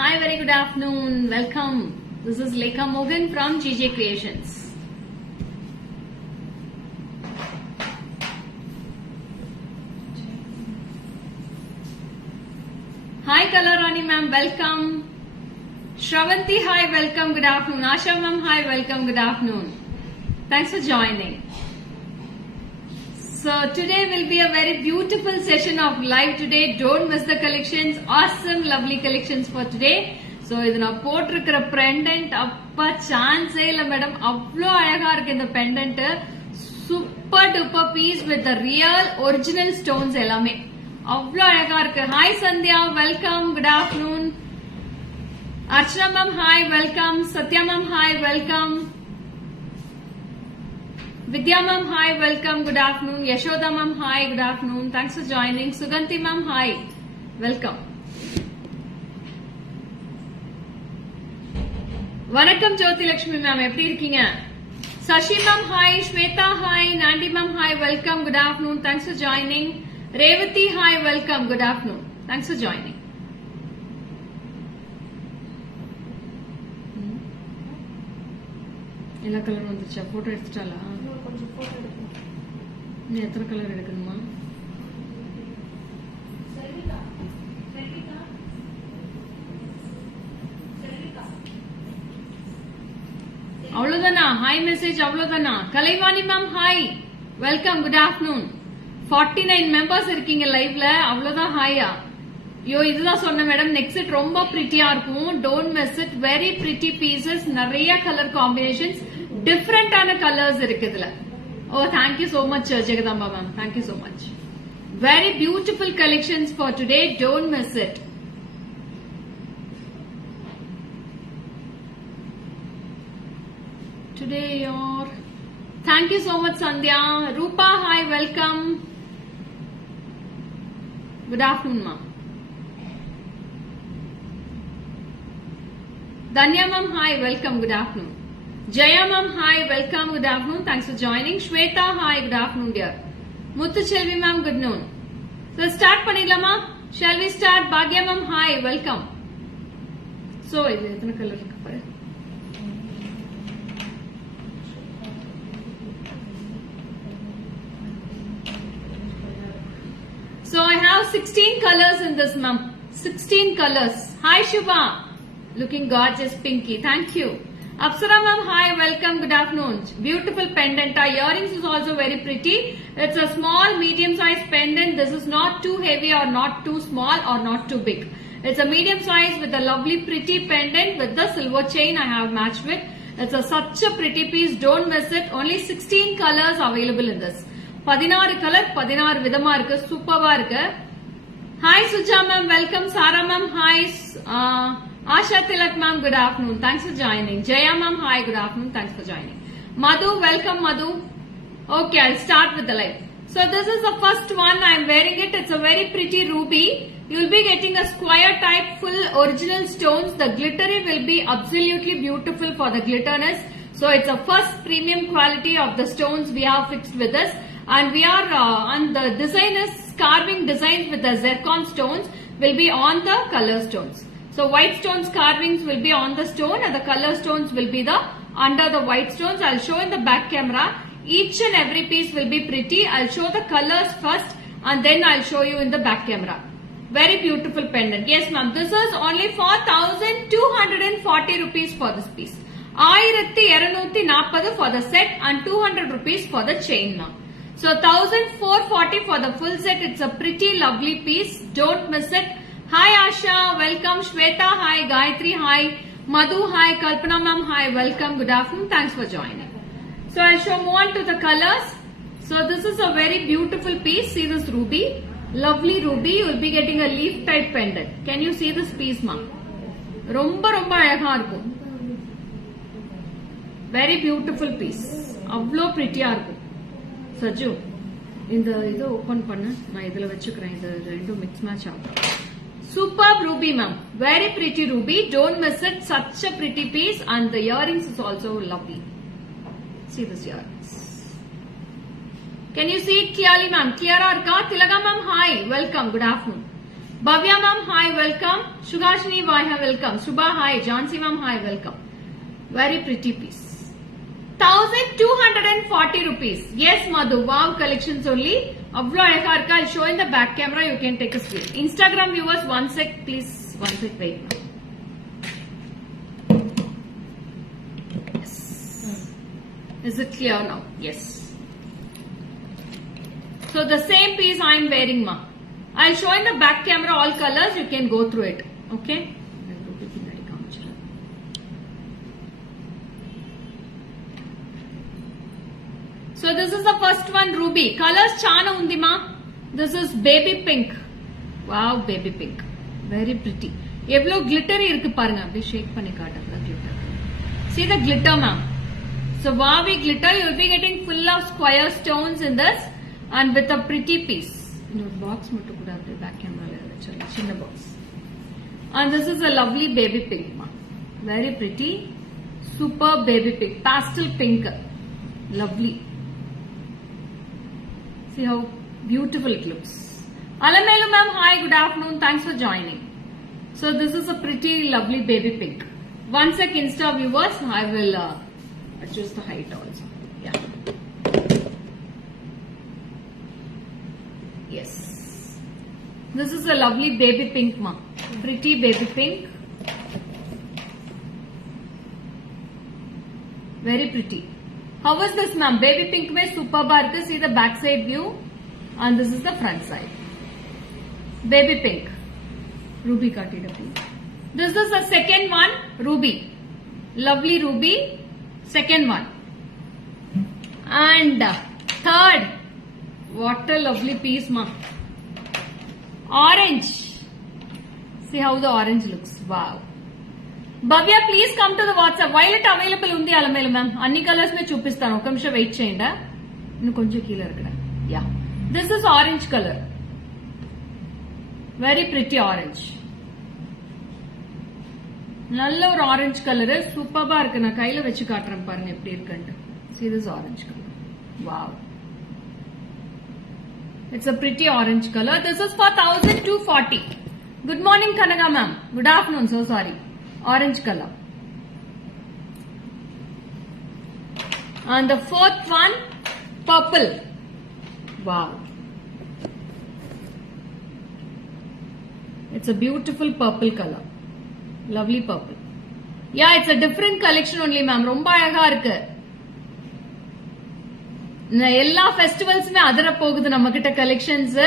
Hi, very good afternoon. Welcome. This is Lekha Mogan from GJ Creations. Hi, Kalarani ma'am. Welcome. Shravanti, hi. Welcome. Good afternoon. Asha ma'am, hi. Welcome. Good afternoon. Thanks for joining. So today will be a very beautiful session of live today. Don't miss the collections. Awesome, lovely collections for today. So இது நான் போட்டிருக்கிற pendant அப்பா சான்ஸே இல்ல மேடம். அவ்வளோ அழகா இருக்கு இந்த pendant. Super duper piece with the real original stones எல்லாமே அவ்வளோ அழகா இருக்கு. Hi Sandhya, welcome. Good afternoon. Archana ma'am, hi, welcome. Sathya ma'am, hi, welcome. Vidya ma'am, hi, welcome, good afternoon. Yashoda ma'am, hi, good afternoon. Thanks for joining. Suganti ma'am, hi, welcome. Vanakkam Jyoti Lakshmi ma'am, eppadi irkeenga? Sashi ma'am, hi. Shweta, hi. Nandi ma'am, hi, welcome, good afternoon. Thanks for joining. Revati, hi, welcome, good afternoon. Thanks for joining. எல்லா கலர் வந்துருச்சா? போட்டோ எடுத்துட்டாளா? நீ எத்தனை கலர் எடுக்கணுமா? அவ்வளவுதானா? Hi message அவ்வளவுதானா? Kalaivani ma'am, hi, welcome, good afternoon. 49 மெம்பர்ஸ் இருக்கீங்க லைவ்ல. அவ்வளவுதான் ஹாயா? ஐயோ, இதுதான் சொன்ன மேடம். நெக்ஸ்ட் செட் ரொம்ப பிரிட்டியா இருக்கும். Don't miss it. Very pretty pieces. நிறைய கலர் காம்பினேஷன்ஸ், டிஃபரெண்டான கலர்ஸ் இருக்கு இதுல. Oh, thank you so much Jagadamba ma'am. Thank you so much. Very beautiful collections for today. Don't miss it. Today your. Thank you so much Sandhya. Rupa, hi, welcome. Good afternoon ma'am. Danya ma'am, hi, welcome, good afternoon. Jaya ma'am, hi, welcome, good afternoon. Thanks for joining. Shweta, hi, good afternoon dear. Muthuchelvi ma'am, good noon. So start pannidalama? Shall we start? Bhagya ma'am, hi, welcome. So idu ethana color irukku paru. So I have 16 colors in this ma'am. 16 colors. Hi Shubha. Looking gorgeous, pinky. Thank you. Apsara ma'am, hi, welcome, good afternoon. Beautiful pendant. Our earrings is also very pretty. It's a small, medium size pendant. This is not too heavy or not too small or not too big. It's a medium size with a lovely pretty pendant with the silver chain I have matched with. It's such a pretty piece. Don't miss it. Only 16 colors available in this. 16 color, 16 vidama irukku. Superba irukku. Hi Suja ma'am, welcome. Sara ma'am, hi. Asha Tilak ma'am, good afternoon. Thanks for joining. Jaya ma'am, hi, good afternoon. Thanks for joining. Madhu, welcome Madhu. Okay, I'll start with the live. So this is the first one. I'm wearing it. It's a very pretty ruby. You'll be getting a square type full original stones. The glittery will be absolutely beautiful for the glitterness. So it's a first premium quality of the stones we have fixed with us. And we are on the design is carving designs with the zircon stones will be on the color stones. So white stones carvings will be on the stone and the color stones will be the under the white stones. I'll show in the back camera. Each and every piece will be pretty. I'll show the colors first and then I'll show you in the back camera. Very beautiful pendant. Yes ma'am, this is only for 1240 rupees for this piece. 1240 for the set and 200 rupees for the chain ma'am. So 1440 for the full set. It's a pretty lovely piece. Don't miss it. Hi Asha, welcome. Shweta, hi. Gayatri, hi. Madhu, hi. Kalpana ma'am, hi. Welcome. Good afternoon. Thanks for joining. So I'll show more on to the colors. So this is a very beautiful piece. See this ruby? Lovely ruby. You will be getting a leaf type pendant. Can you see this piece ma'am? Romba romba அழகா இருக்கும். Very beautiful piece. அவ்வளோ pretty-ஆ இருக்கும். சஜு, இந்த இதை ஓபன் பண்ணு. நான் இதுல வச்சுக்கிறேன். இது ரெண்டும் மிக்ஸ் மேட்ச் ஆகும். Superb ruby ma'am. Very pretty ruby. Don't miss it. Such a pretty piece and the earrings is also lovely. See this earrings. Can you see it clearly ma'am? Clear arka? Tilaga ma'am, hi. Welcome. Good afternoon. Bhavya ma'am, hi, welcome. Shugashini, hi, welcome. Shubha, hi. Jansi ma'am, hi, welcome. Very pretty piece. 1240 rupees. Yes, Madhu. Wow, collections only. Avlo alega irukku. I'll show in the back camera. You can take a screen. Instagram viewers, one sec, please. One sec, wait now. Yes. Is it clear now? Yes. So the same piece I am wearing, ma. I'll show in the back camera all colors. You can go through it. Okay. So this is the first one, ruby. Colors chana undi ma. This is baby pink. Wow, baby pink. Very pretty. Evlo glittery irukku parunga. Abhi shake panni kaatadra glitter. See the glitter, ma'am. So wavi glitter, you will be getting full of square stones in this and with a pretty piece. No box muttu kuda back camera la vechalla chinna box. And this is a lovely baby pink, ma'am. Very pretty. Super baby pink. Pastel pink. Lovely. See how beautiful it looks. Alamelu ma'am, hi, good afternoon. Thanks for joining. So this is a pretty lovely baby pink. One sec, Insta viewers, I will adjust the height also. Yeah. Yes. This is a lovely baby pink, ma'am. Pretty baby pink. Very pretty. How was this, ma'am? Baby pink mein superb irukku. See the back side view, and this is the front side. Baby pink, ruby kattida pink. This is the second one, ruby, lovely ruby. Second one, and third, what a lovely piece, ma'am. Orange. See how the orange looks. Wow. Bhavya, please come to the WhatsApp. Violet available undi alamelu ma'am. Anni colors mein chupistanu. Oka nimisham wait cheyanda. Innu konjam keela irukada. Yeah. This is orange color. Very pretty orange. Nalla or orange color. Superba irukku. Na kaila vechi kaatran parunga eppadi irukku. See this orange color. Wow. It's a pretty orange color. This is for 1240. Good morning, Kanaga ma'am. Good afternoon. So sorry. Orange color. And the fourth one, purple. Wow. It's a beautiful purple color. Lovely purple. Yeah, it's a different collection only, ma'am. Romba alaga irukku. எல்லா ஃபெஸ்டிவல்ஸுமே அதர போகுது நம்ம கிட்ட கலெக்ஷன்ஸ்.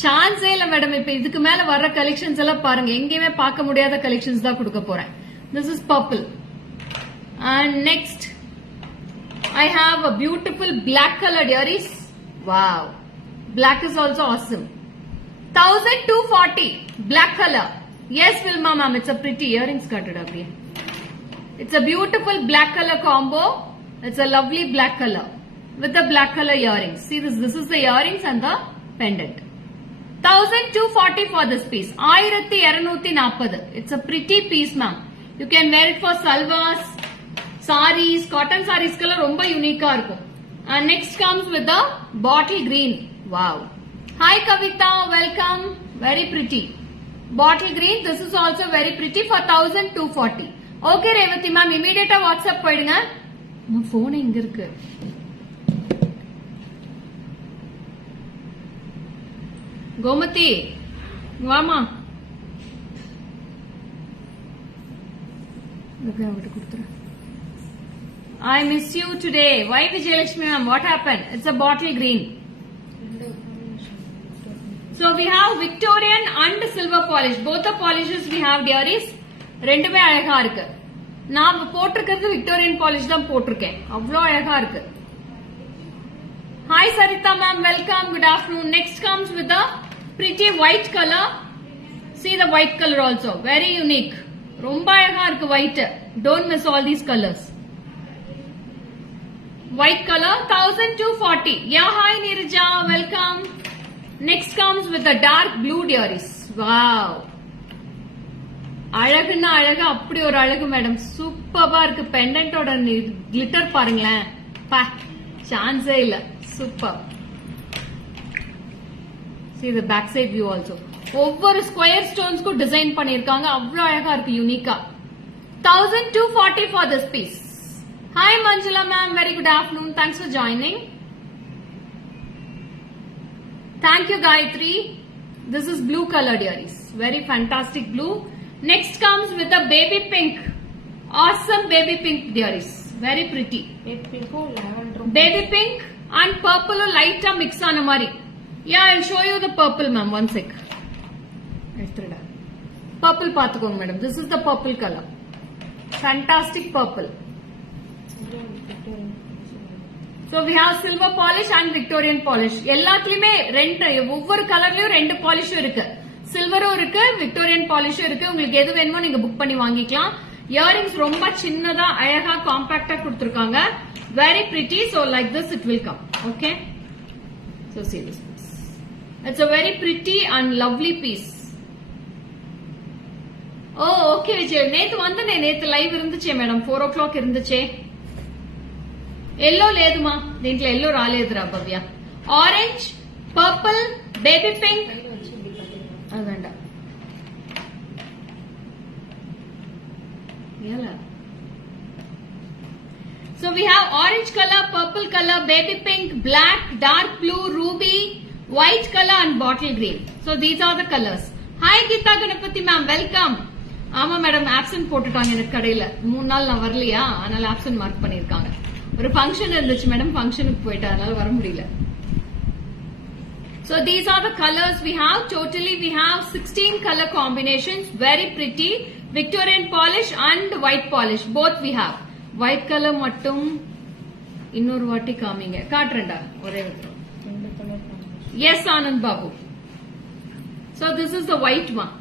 சான்ஸே இல்ல மேடம். இப்ப இதுக்கு மேல வர்ற கலெக்ஷன்ஸ் எல்லாம் பாருங்க, எங்கேயுமே பார்க்க முடியாத கலெக்ஷன்ஸ் தான் கொடுக்க போறேன். This is purple. And next I have a beautiful black colour earrings. Wow, black is also awesome. 1240 black colour. Yes Vilma ma'am, it's a pretty earrings கட்டட் அப்படியே. It's a beautiful black colour combo. It's a lovely black color with the black color earrings. See this. This is the earrings and the pendant. 1240 for this piece. 1240. It's a pretty piece, ma'am. You can wear it for salwars, sarees, cotton sarees color romba unique ah irukum. And next comes with the bottle green. Wow. Hi Kavita, welcome. Very pretty. Bottle green. This is also very pretty for 1240. Okay Revati ma'am, immediate WhatsApp போயிடுங்க. உன் போன் எங்க இருக்கு? கோமதி வாமா. அவகிட்ட கொடுத்துறேன். I miss you today. Why Vijayalakshmi ma'am? What happened? It's a bottle green. So we have Victorian and silver polish. Both the polishes we have dearies. ரெண்டுமே அழகா இருக்கு. நான் போட்டிருக்கிறது விக்டோரியன் பாலிஷ் தான் போட்டிருக்கேன். அவ்வளோ அழகா இருக்கு. Hi Saritha ma'am, welcome. Good afternoon. Next comes with a pretty white colour. See the white color also. Very unique. ரொம்ப அழகா இருக்கு white. Don't miss all these colors. White color 1240. Yeah, hi Nirja, welcome. Next comes with a dark blue dearies. Wow. அழகுன்னா அழகு, அப்படி ஒரு அழகு மேடம். சூப்பரா இருக்கு. பெண்டன்டோட கிளிட்டர் பாருங்களேன், சான்ஸே இல்ல. Super. See the back side view also. ஒவ்வொரு ஸ்கொயர் ஸ்டோன்ஸ்க்கு டிசைன் பண்ணிருக்காங்க. அவ்வளவு அழகா இருக்கு யூனிக்கா. 1240 for this piece. Hi Manjula ma'am, very good afternoon. Thanks for joining. Thank you Gayatri. This is blue colored earrings. Very fantastic blue. Next comes with a baby pink. Awesome baby pink earrings. Very pretty. Baby pink and purple light mix on mari. Yeah, I'll show you the purple ma'am. One sec. Purple pathukong madam. This is the purple color. Fantastic purple. So we have silver polish and Victorian polish. எல்லாத்துலயுமே ரெண்டு ஒவ்வொரு கலர்லயும் ரெண்டு பாலிஷும் இருக்கு. சில்வரும் இருக்கு, விக்டோரியன் பாலிஷும் இருக்கு. உங்களுக்கு எது வேணுமோ நீங்க புக் பண்ணி வாங்கிக்கலாம். இயரிங்ஸ் ரொம்ப சின்னதா அழகா காம்பாக்டா கொடுத்திருக்காங்க. Very pretty. So like this it will come. Okay. So see this piece. It's a very pretty and lovely piece. Oh, okay Vijay. நேத்து வந்தனே, நேத்து லைவ் இருந்துச்சே மேடம். 4 o'clock இருந்துச்சே. ఎల్లో లేదుమా, దీంట్లో ఎల్లో రాలేదురా Bhavya. Orange, purple, baby pink, అదండ. So we have orange color, purple color, baby pink, black, dark blue, ruby, white color and bottle green. So these are the colors. Hi Geeta Ganapati ma'am, welcome. ஆமா madam, absent போட்டுட்டாங்க எனக்கு கடையில. 3 நாள் நான் வரலையா, அதனால absent mark பண்ணிருக்காங்க. ஒரு ஃபங்க்ஷன் இருந்துச்சு மேடம், ஃபங்க்ஷனுக்கு போயிட்டு அதனால வர முடியல. So these are the colors we have. Totally we have 16 color combinations. Very pretty. Victorian polish and white polish. Both we have. White color மட்டும் இன்னொரு வாட்டி காமிங்க. காட்டுறேன்டா ஒரே ஒரு. Yes Anand Babu. So this is the white one.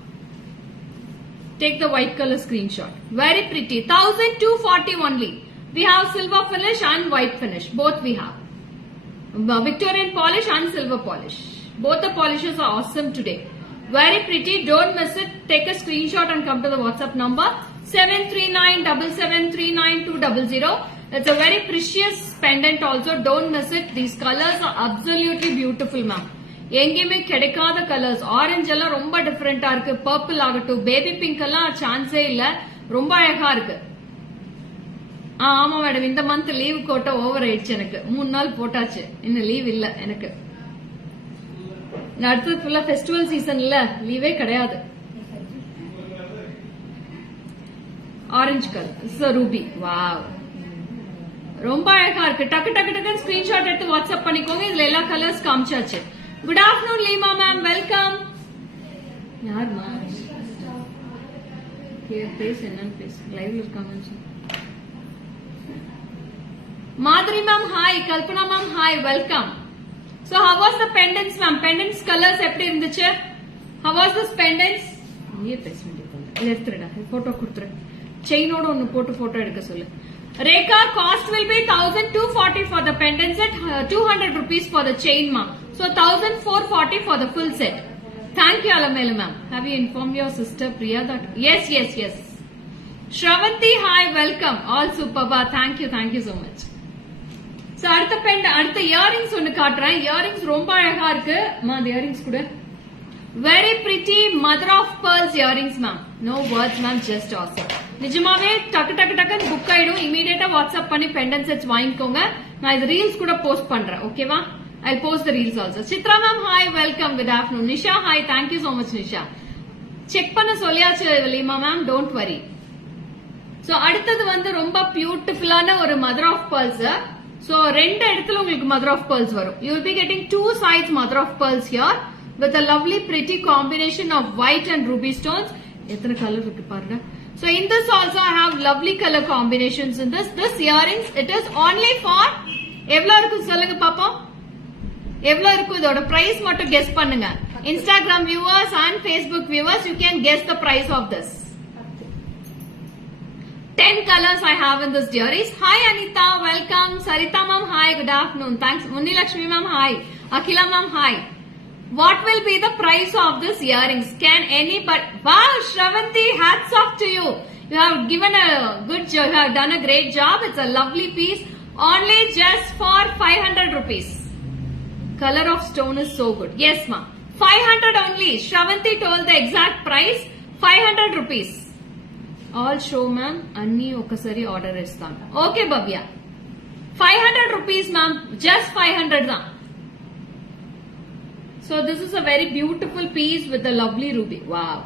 Take the white color screenshot. Very pretty. 1240 only. We have silver finish and white finish. Both we have. Victorian polish and silver polish. Both the polishes are awesome today. Very pretty. Don't miss it. Take a screenshot and come to the WhatsApp number 73977392200. It's a very precious pendant also. Don't miss it. These colors are absolutely beautiful ma'am. எங்கேயுமே கிடைக்காத colours. Orange எல்லாம் ரொம்ப டிஃபரெண்டா இருக்கு. பர்பிள் ஆகட்டும், baby pink எல்லாம் சான்ஸே இல்ல. ரொம்ப அழகா இருக்கு. ஆமா மேடம், இந்த மந்த் லீவ் கோட்டா ஓவர் ஆயிடுச்சு எனக்கு. 3 நாள் போட்டாச்சு, இன்னும் லீவ் இல்ல எனக்கு. அடுத்தது ஃபுல்லா ஃபெஸ்டிவல் சீசன் இல்ல, லீவே கிடையாது. Orange colour Ruby. வாவ், ரொம்ப அழகா இருக்கு. டக்கு டக்கு டக்குன்னு ஸ்கிரீன்ஷாட் எடுத்து வாட்ஸ்அப் பண்ணிக்கோங்க. இதுல எல்லா கலர்ஸ் காமிச்சாச்சு. Good afternoon Leema ma'am, welcome. யாருமா பேச என்னன்னு பேச லைவ்ல இருக்காங்கன்னு சொல்லி. Madhuri ma'am, hi. Kalpana ma'am, hi. Welcome. So how was the pendants ma'am? Pendants colors எப்படி இருந்துச்சு? How was this pendants? நீயே பேச வேண்டியது. இத எடுத்துடா, போட்டோ கொடுத்துரு. செயினோட ஒன்னு போட்டு போட்டோ எடுக்க சொல்லு. Rekha, cost will be 1240 for the pendant set, 200 rupees for the chain ma'am. So 1440 for the full set. Thank you Alamelu ma'am. Have you informed your sister Priya that? Yes. Shravanti, hi. Welcome. All superba. Thank you so much. So அடுத்த earrings ஒன்னு காட்டுறேன். Earrings ரொம்ப அழகா இருக்கு. அந்த earrings கூட very pretty mother of pearls earrings ma'am. No words ma'am, just awesome. நிஜமாவே டக்கு டக்குன்னு புக் ஆயிடும். இமீடியட்டா வாட்ஸ்அப் பண்ணி பெண்டன்ட் செட்ஸ் வாங்கிக்கோங்க. நான் இது ரீல்ஸ் கூட போஸ்ட் பண்றேன். ஓகேவா? I'll post the reels also. Chitra ma'am, hi. Welcome. Good afternoon. Nisha, hi. Thank you so much Nisha. Check பண்ண சொல்லியாச்சு Lima ma'am, don't worry. So அடுத்தது வந்து ரொம்ப பியூட்டிஃபுல்லான ஒரு மதர் ஆஃப் pearls. So ரெண்டு இடத்துல உங்களுக்கு mother of pearls வரும். You will be getting 2 sides mother of pearls here with a lovely pretty combination of white and ruby stones. எத்தனை கலர் இருக்கு பாருங்க. So in this also I have lovely color combinations in this. This earrings it is only for எவ்வளவு இருக்கு சொல்லுங்க பாப்போம். எவ்வளவு இருக்கு இதோட பிரைஸ் மட்டும் கெஸ் பண்ணுங்க. Instagram viewers and Facebook viewers you can guess the price of this. 10 colors I have in this earrings. Hi Anita, welcome. Sarita ma'am, hi. Good afternoon. Thanks. Munni Lakshmi ma'am, hi. Akhila ma'am, hi. What will be the price of this earrings? Can anybody? Wow, Shravanti, hats off to you. You have given a good job. You have done a great job. It's a lovely piece. Only just for 500 rupees. Color of stone is so good. Yes ma'am. 500 only. Shravanti told the exact price. 500 rupees. All show ma'am. Anni okasari order istanu. Okay, Bhavya. 500 rupees ma'am. Just 500 da. So this is a very beautiful piece with a lovely ruby. Wow.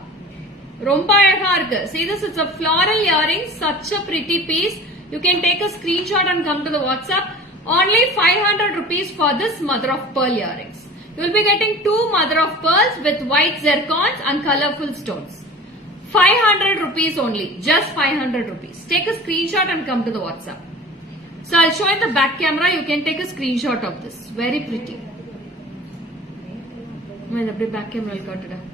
Romba azhaga irukku. See this, it's a floral earring. Such a pretty piece. You can take a screenshot and come to the WhatsApp. Only 500 rupees for this mother of pearl earrings. You will be getting 2 mother of pearls with white zircons and colorful stones. 500 rupees only. Just 500 rupees. Take a screenshot and come to the WhatsApp. So I'll show in the back camera. You can take a screenshot of this. Very pretty. Back camera will cut it up.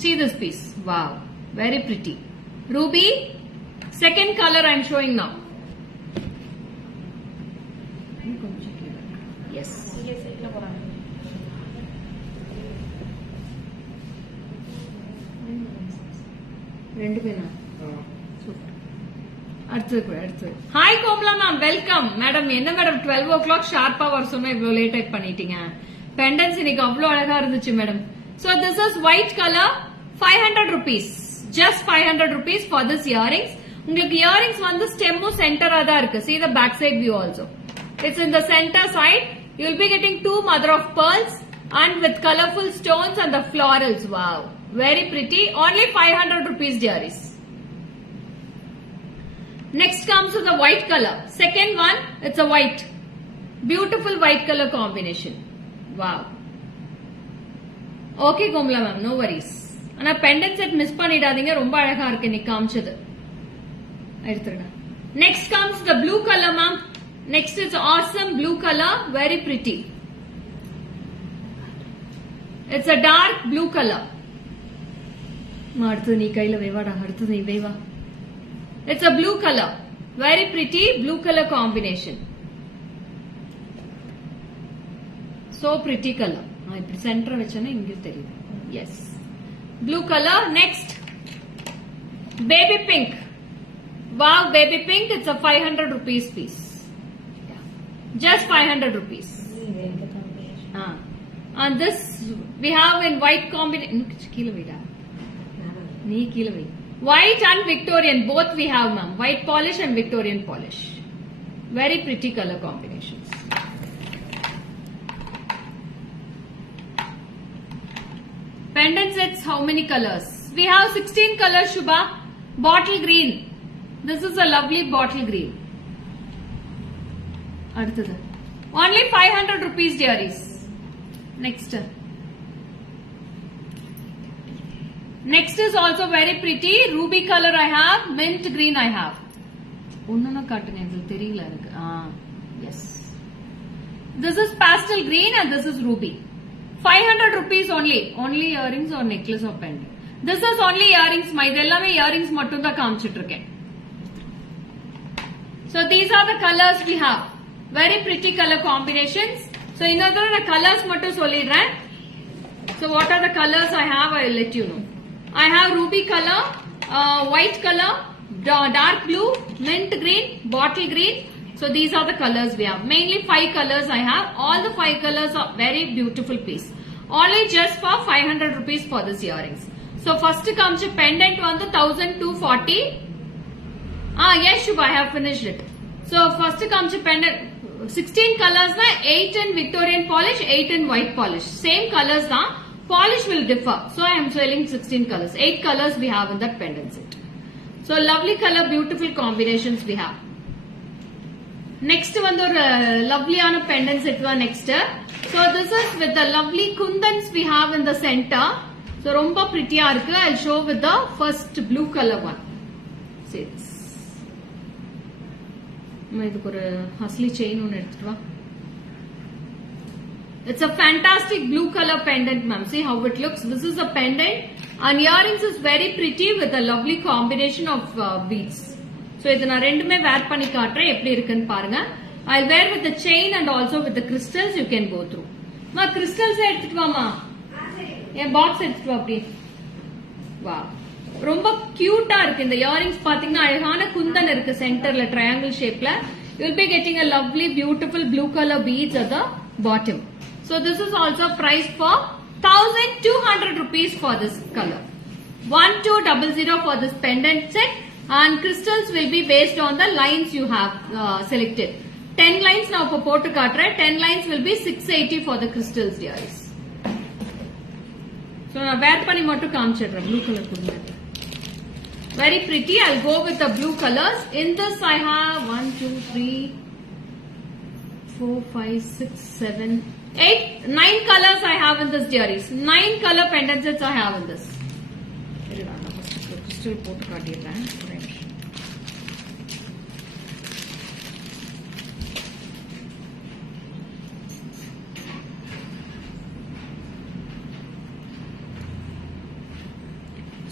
See this piece. Wow. Very pretty. Ruby. Second color I am showing now. Yes. Hi Komla ma'am, welcome. Madam, என்ன மேடம் 12 o'clock ஷார்ப்பா வர சொன்னா இவ்ளோ லேட் ஆயிட் பண்ணிட்டீங்க. பெண்டன்ஸ் இன்னைக்கு அவ்வளவு அழகா இருந்துச்சு madam. So this is white color, 500 rupees. Just 500 rupees for this earrings. உங்களுக்கு earrings வந்து ஸ்டெம்மும் சென்டரா தான் இருக்கு. See the back side view also. It's in the center side. You will be getting 2 mother of pearls and with colorful stones and the florals. Wow. Very pretty. Only 500 rupees dearies. Next comes to the white color. Second one, it's a white. Beautiful white color combination. Wow. Okay Komla ma'am, no worries. ஆனா pendant set miss பண்ணிடாதீங்க, ரொம்ப அழகா இருக்கு நீ காமிச்சது. எடுத்துடுங்க. Next comes the blue color ma'am. Next is awesome blue color, very pretty. It's a dark blue color. அடுத்து நீ கையில வைவாடா, அடுத்து நீ வைவா. It's a blue color, very pretty blue color combination. So pretty color. இப்படி சென்டர் வச்சேன்னா இங்கேயும் தெரியுது. Yes. Blue color. Next, baby pink. Wow, baby pink. It's a 500 rupees piece. Yeah. Just 500 rupees. And this we have in white combination. White and Victorian both we have ma'am. White polish and Victorian polish. Very pretty color combinations. Pendant sets, how many colors? We have 16 colors, Shubha. Bottle green. This is a lovely bottle green. Only 500 rupees dearies. Next. Next is also very pretty. Ruby color I have. Mint green I have. Yes. This is pastel green and this is ruby. 500 rupees only. Only earrings or necklace or pendant. This is only earrings. My idellame earrings mattum da kaamichittiruken. So these are the colors we have. Very pretty color combinations. So inadhu na colors mattum sollidren. So what are the colors I have? I will let you know. I have ruby color, white color, dark blue, mint green, bottle green. So these are the colors we have. Mainly 5 colors I have. All the 5 colors are very beautiful piece. Only just for 500 rupees for this earrings. So first comes a pendant on the 1240. Yes Shubha, I have finished it. So first comes a pendant. 16 colors na, 8 in Victorian polish, 8 in white polish. Same colors na. Polish will differ. So I am selling 16 colors. 8 colors we have in that pendant set. So lovely color, beautiful combinations we have. Next one, lovely on a pendant set next. So this is with the lovely kundans we have in the center. So romba pretty irukku. I'll show with the first blue color one. See this. idukku oru hasli chain one eduthu. It's a fantastic blue color pendant ma'am. See how it looks. This is a pendant and earrings is very pretty with a lovely combination of beads. So idu na rendume wear panni kaatren eppadi irukku paarenga. I'll wear with the chain and also with the crystals. You can go through. Ma crystals eduthu vaama. ஏன் பாக்ஸ் எடுத்துட்டு வா அப்படியே. வா, ரொம்ப கியூட்டா இருக்கு இந்த இயரிங்ஸ். பாத்தீங்கன்னா அழகான குந்தன் இருக்கு சென்டர்ல ட்ரையாங்கிள் ஷேப்ல. You will be getting a lovely beautiful blue color beads at the bottom. So this is also priced for 1200 rupees for this color. 1200 for this pendant set, and crystals will be based on the lines you have selected. 10 lines now for போட்டு காட்டுறேன். 10 lines will be 680 for the crystals dears. So நான் வேர் பண்ணி மட்டும் காமிச்சிடுறேன். Blue colour கொடுங்க. Very pretty. I'll go with the blue colors. In this I have 1, 2, 3, 4, 5, 6, 7, 8, 9 colors I have in this dearies. 9 color pendant sets I have in this. Crystal போட்டு காட்டிடுறேன்.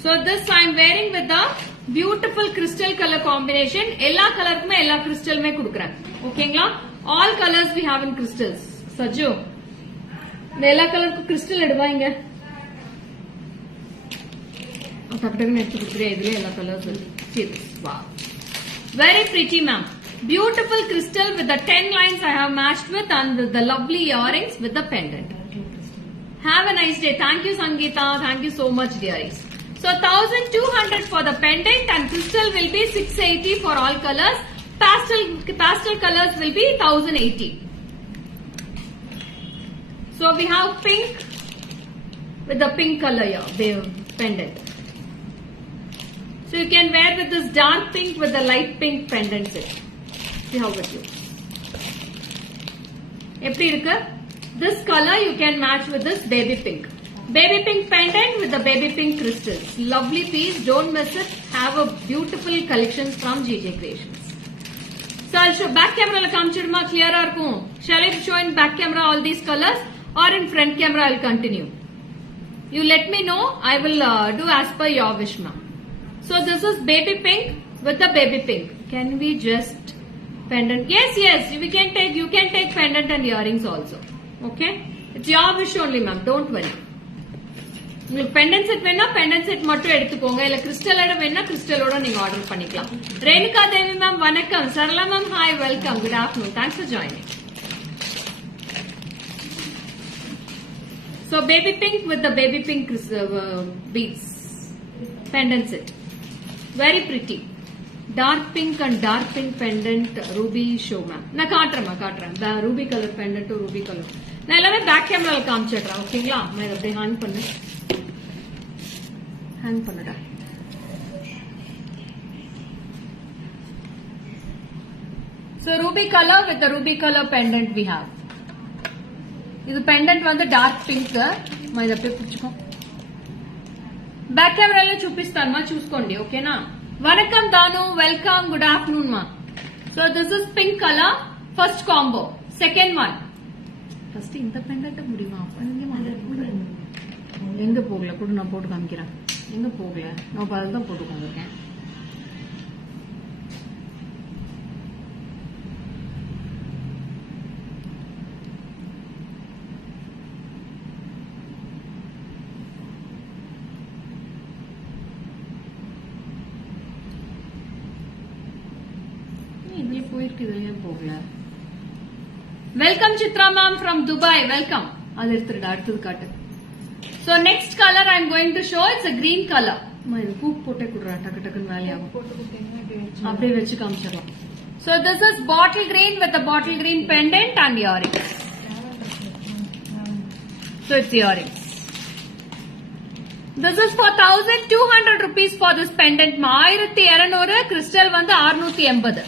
So this I am wearing with the beautiful crystal color combination. எல்லா கலருக்குமே எல்லா கிறிஸ்டலுமே கொடுக்குறேன். ஓகேங்களா? All colors we have in crystals. Saju, இந்த எல்லா கலருக்கும் கிறிஸ்டல் எடுவாங்க. டக்குன்னு எடுத்து கொடுக்குறேன். இதுல எல்லா கலர்ஸ் இருக்கு. Wow. Very pretty ma'am. Beautiful crystal with the 10 lines I have matched with, and with the lovely earrings with the pendant. Have a nice day. Thank you Sangeeta. Thank you so much dearies. So 1200 for the pendant, and crystal will be 680 for all colors. Pastel colors will be 1080. So we have pink with the pink color here, the pendant. So you can wear with this dark pink with the light pink pendant set. See how it looks. எப்படி இருக்கு? This color you can match with this baby pink. Baby pink pendant with the baby pink crystals. Lovely piece. Don't miss it. Have a beautiful collections from GJ Creations. So I'll show back camera la kaamichiduma clear ah irukum. Shall I show in back camera all these colors, or in front camera I'll continue? You let me know. I will do as per your wish ma'am. So this is baby pink with the baby pink. Can we just pendant? Yes, we can take. You can take pendant and earrings also. Okay? It's your wish only ma'am. Don't worry. உங்களுக்கு pendant set வேணா pendant set மட்டும் எடுத்துக்கோங்க. இல்ல கிறிஸ்டலோட வேணா கிறிஸ்டலோட நீங்க ஆர்டர் பண்ணிக்கலாம். ரேணுகா தேவி மேம் வணக்கம். Sarala ma'am hi, welcome, good afternoon, thanks for joining. So baby pink with the baby pink beads pendant set. Very pretty. Dark pink and dark pink pendant ruby show ma'am. நான் காட்டுறேன். Ruby colour pendant Ruby colour. நான் எல்லாமே பேக் கேமரால காமிச்சிடுறேன். ஓகேங்களா? நான் அப்படியே ஹேங் பண்ணுடா. So ruby color with the ruby color pendant we have. இது pendant வந்து dark pink. మా ఇది அப்படியே புடிச்சுக்கோ. బ్యాక్ కెమెరాలో చూపిస్తాను మా, చూసుకోండి. ఓకేనా? వనకం దాను, వెల్కమ్, గుడ్ ఆఫ్టర్నూన్ మా. So this is pink colour first combo. Second one first இந்த பெண்டன்ட் முடியுமா? எங்க போகல கூட நான் போட்டு காமிக்கிறேன். எங்க போகல, நான் பதில் தான் போட்டு கொண்டிருக்கேன். இதுல போயிருக்கு, இதுலயே போகல. வெல்கம் Chitra ma'am from Dubai, welcome. அது எடுத்துடா, அடுத்தது காட்டு. So next color I am going to show, it's a green color. இது பூக் போட்டே குடுறா, டக்கு டக்குன்னு வேலையாகும். அப்படியே வச்சு காமிச்சிடலாம். So this is bottle green with the bottle green pendant and earrings. So it's earrings. This is for 1200 rupees for this pendant. 1200, crystal வந்து 680.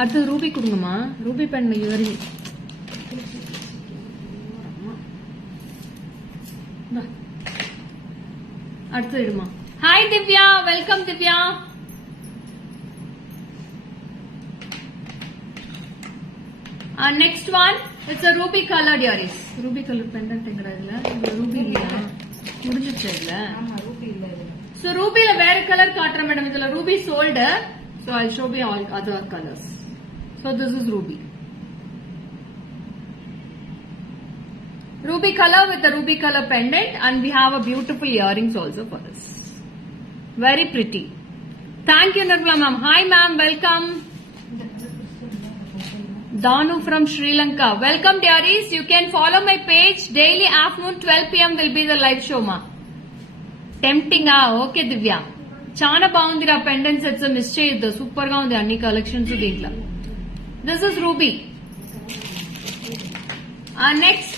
அடுத்து ரூபி கொடுங்கம்மா, ரூபி பெண் இயரிங். அடுத்து இடுமா. Hi Divya, welcome Divya. Next one it's a ruby colored earrings. Ruby colour pendant எங்கடா? இதுல ரூபி இல்லையா? முடிஞ்சிச்சு இல்ல? ஆமா, ரூபி இல்ல இதுல. சோ ரூபில வேற கலர் காட்டுறேன் மேடம். இதுல Ruby sold, so I'll show you all other colors. So this is ruby. Ruby color with the ruby color pendant, and we have a beautiful earrings also for this. Very pretty. Thank you, Nirmala ma'am. Hi ma'am, welcome. Danu from Sri Lanka. Welcome dearies. You can follow my page. Daily afternoon 12 p.m. will be the live show ma. Tempting okay Divya. చాలా బాగుంది ఆ pendant sets miss చేయొద్దు super గా ఉంది అన్ని collections దీంట్లో this is ruby next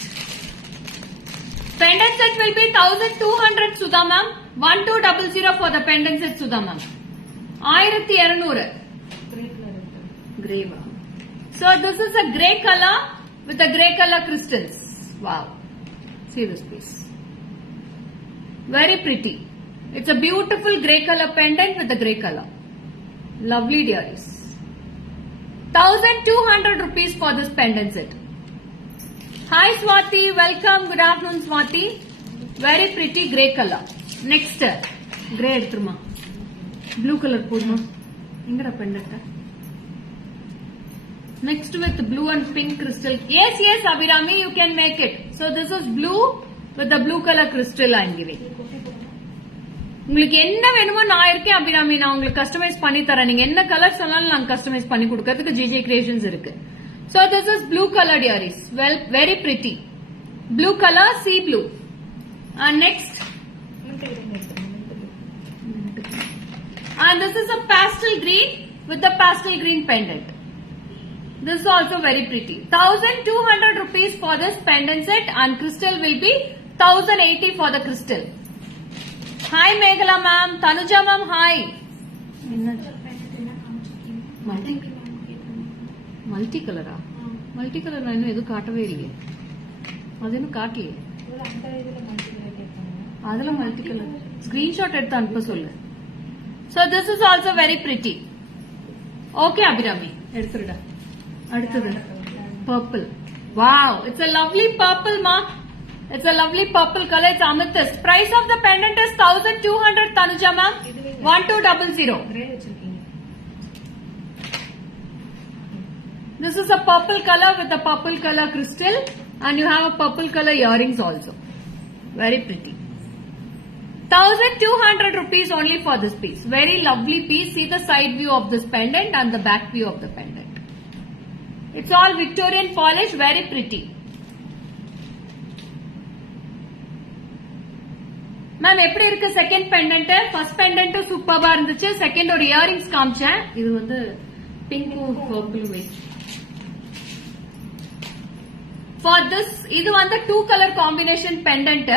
pendant set will be 1200 Sudha ma'am 1200 for the pendant set Sudha ma'am 1200 గ్రేవా so this is a grey colour with a grey colour crystals wow see this piece very pretty. It's a beautiful grey color pendant with the grey color. Lovely dearies. 1200 rupees for this pendant set. Hi Swati, welcome. Good afternoon Swati. Very pretty grey color. Next, grey eduthruma. Blue color podma. Ingada pendant. Next with blue and pink crystal. Yes, Abhirami, you can make it. So this is blue with the blue color crystal I am giving. உங்களுக்கு என்ன வேணுமோ நான் இருக்கேன் அபிராமி நான் உங்களுக்கு கஸ்டமைஸ் பண்ணி தரேன் நீங்க என்ன கலர் சொன்னாலும் நான் கஸ்டமைஸ் பண்ணி கொடுக்கிறதுக்கு ஜிஜே கிரியேஷன்ஸ் இருக்கு so this is blue colour டியரிஸ் well very pretty blue colour sea blue and next and this is a pastel green with the pastel green pendant. This is also very pretty. 1200 rupees for this pendant set and crystal will be 1080 for the crystal. Hi Meghala ma'am, Tanuja ma'am, hi. Multi color multi color நான் இன்னும் எதுவும் காட்டவே இல்லையே அது இன்னும் காட்டலையே அதுல multi colour screenshot எடுத்து அனுப்ப சொல்லு so this is also very pretty. Okay Abhirami எடுத்துடா அடுத்தது purple. Wow, it's a lovely purple ma. It's a lovely purple color. It's amethyst. Price of the pendant is 1200 Tanuja ma'am. 1200. This is a purple color with a purple color crystal and you have a purple color earrings also. Very pretty. 1200 rupees only for this piece. Very lovely piece. See the side view of this pendant and the back view of the pendant. It's all Victorian polish. Very pretty. Ma'am எப்படி இருக்கு second pendant first pendant சூப்பரா இருந்துச்சு செகண்ட் ஒரு இயரிங்ஸ் காமிச்சேன் இது வந்து pink purple wait for this இது வந்து 2 கலர் காம்பினேஷன் பெண்டன்ட்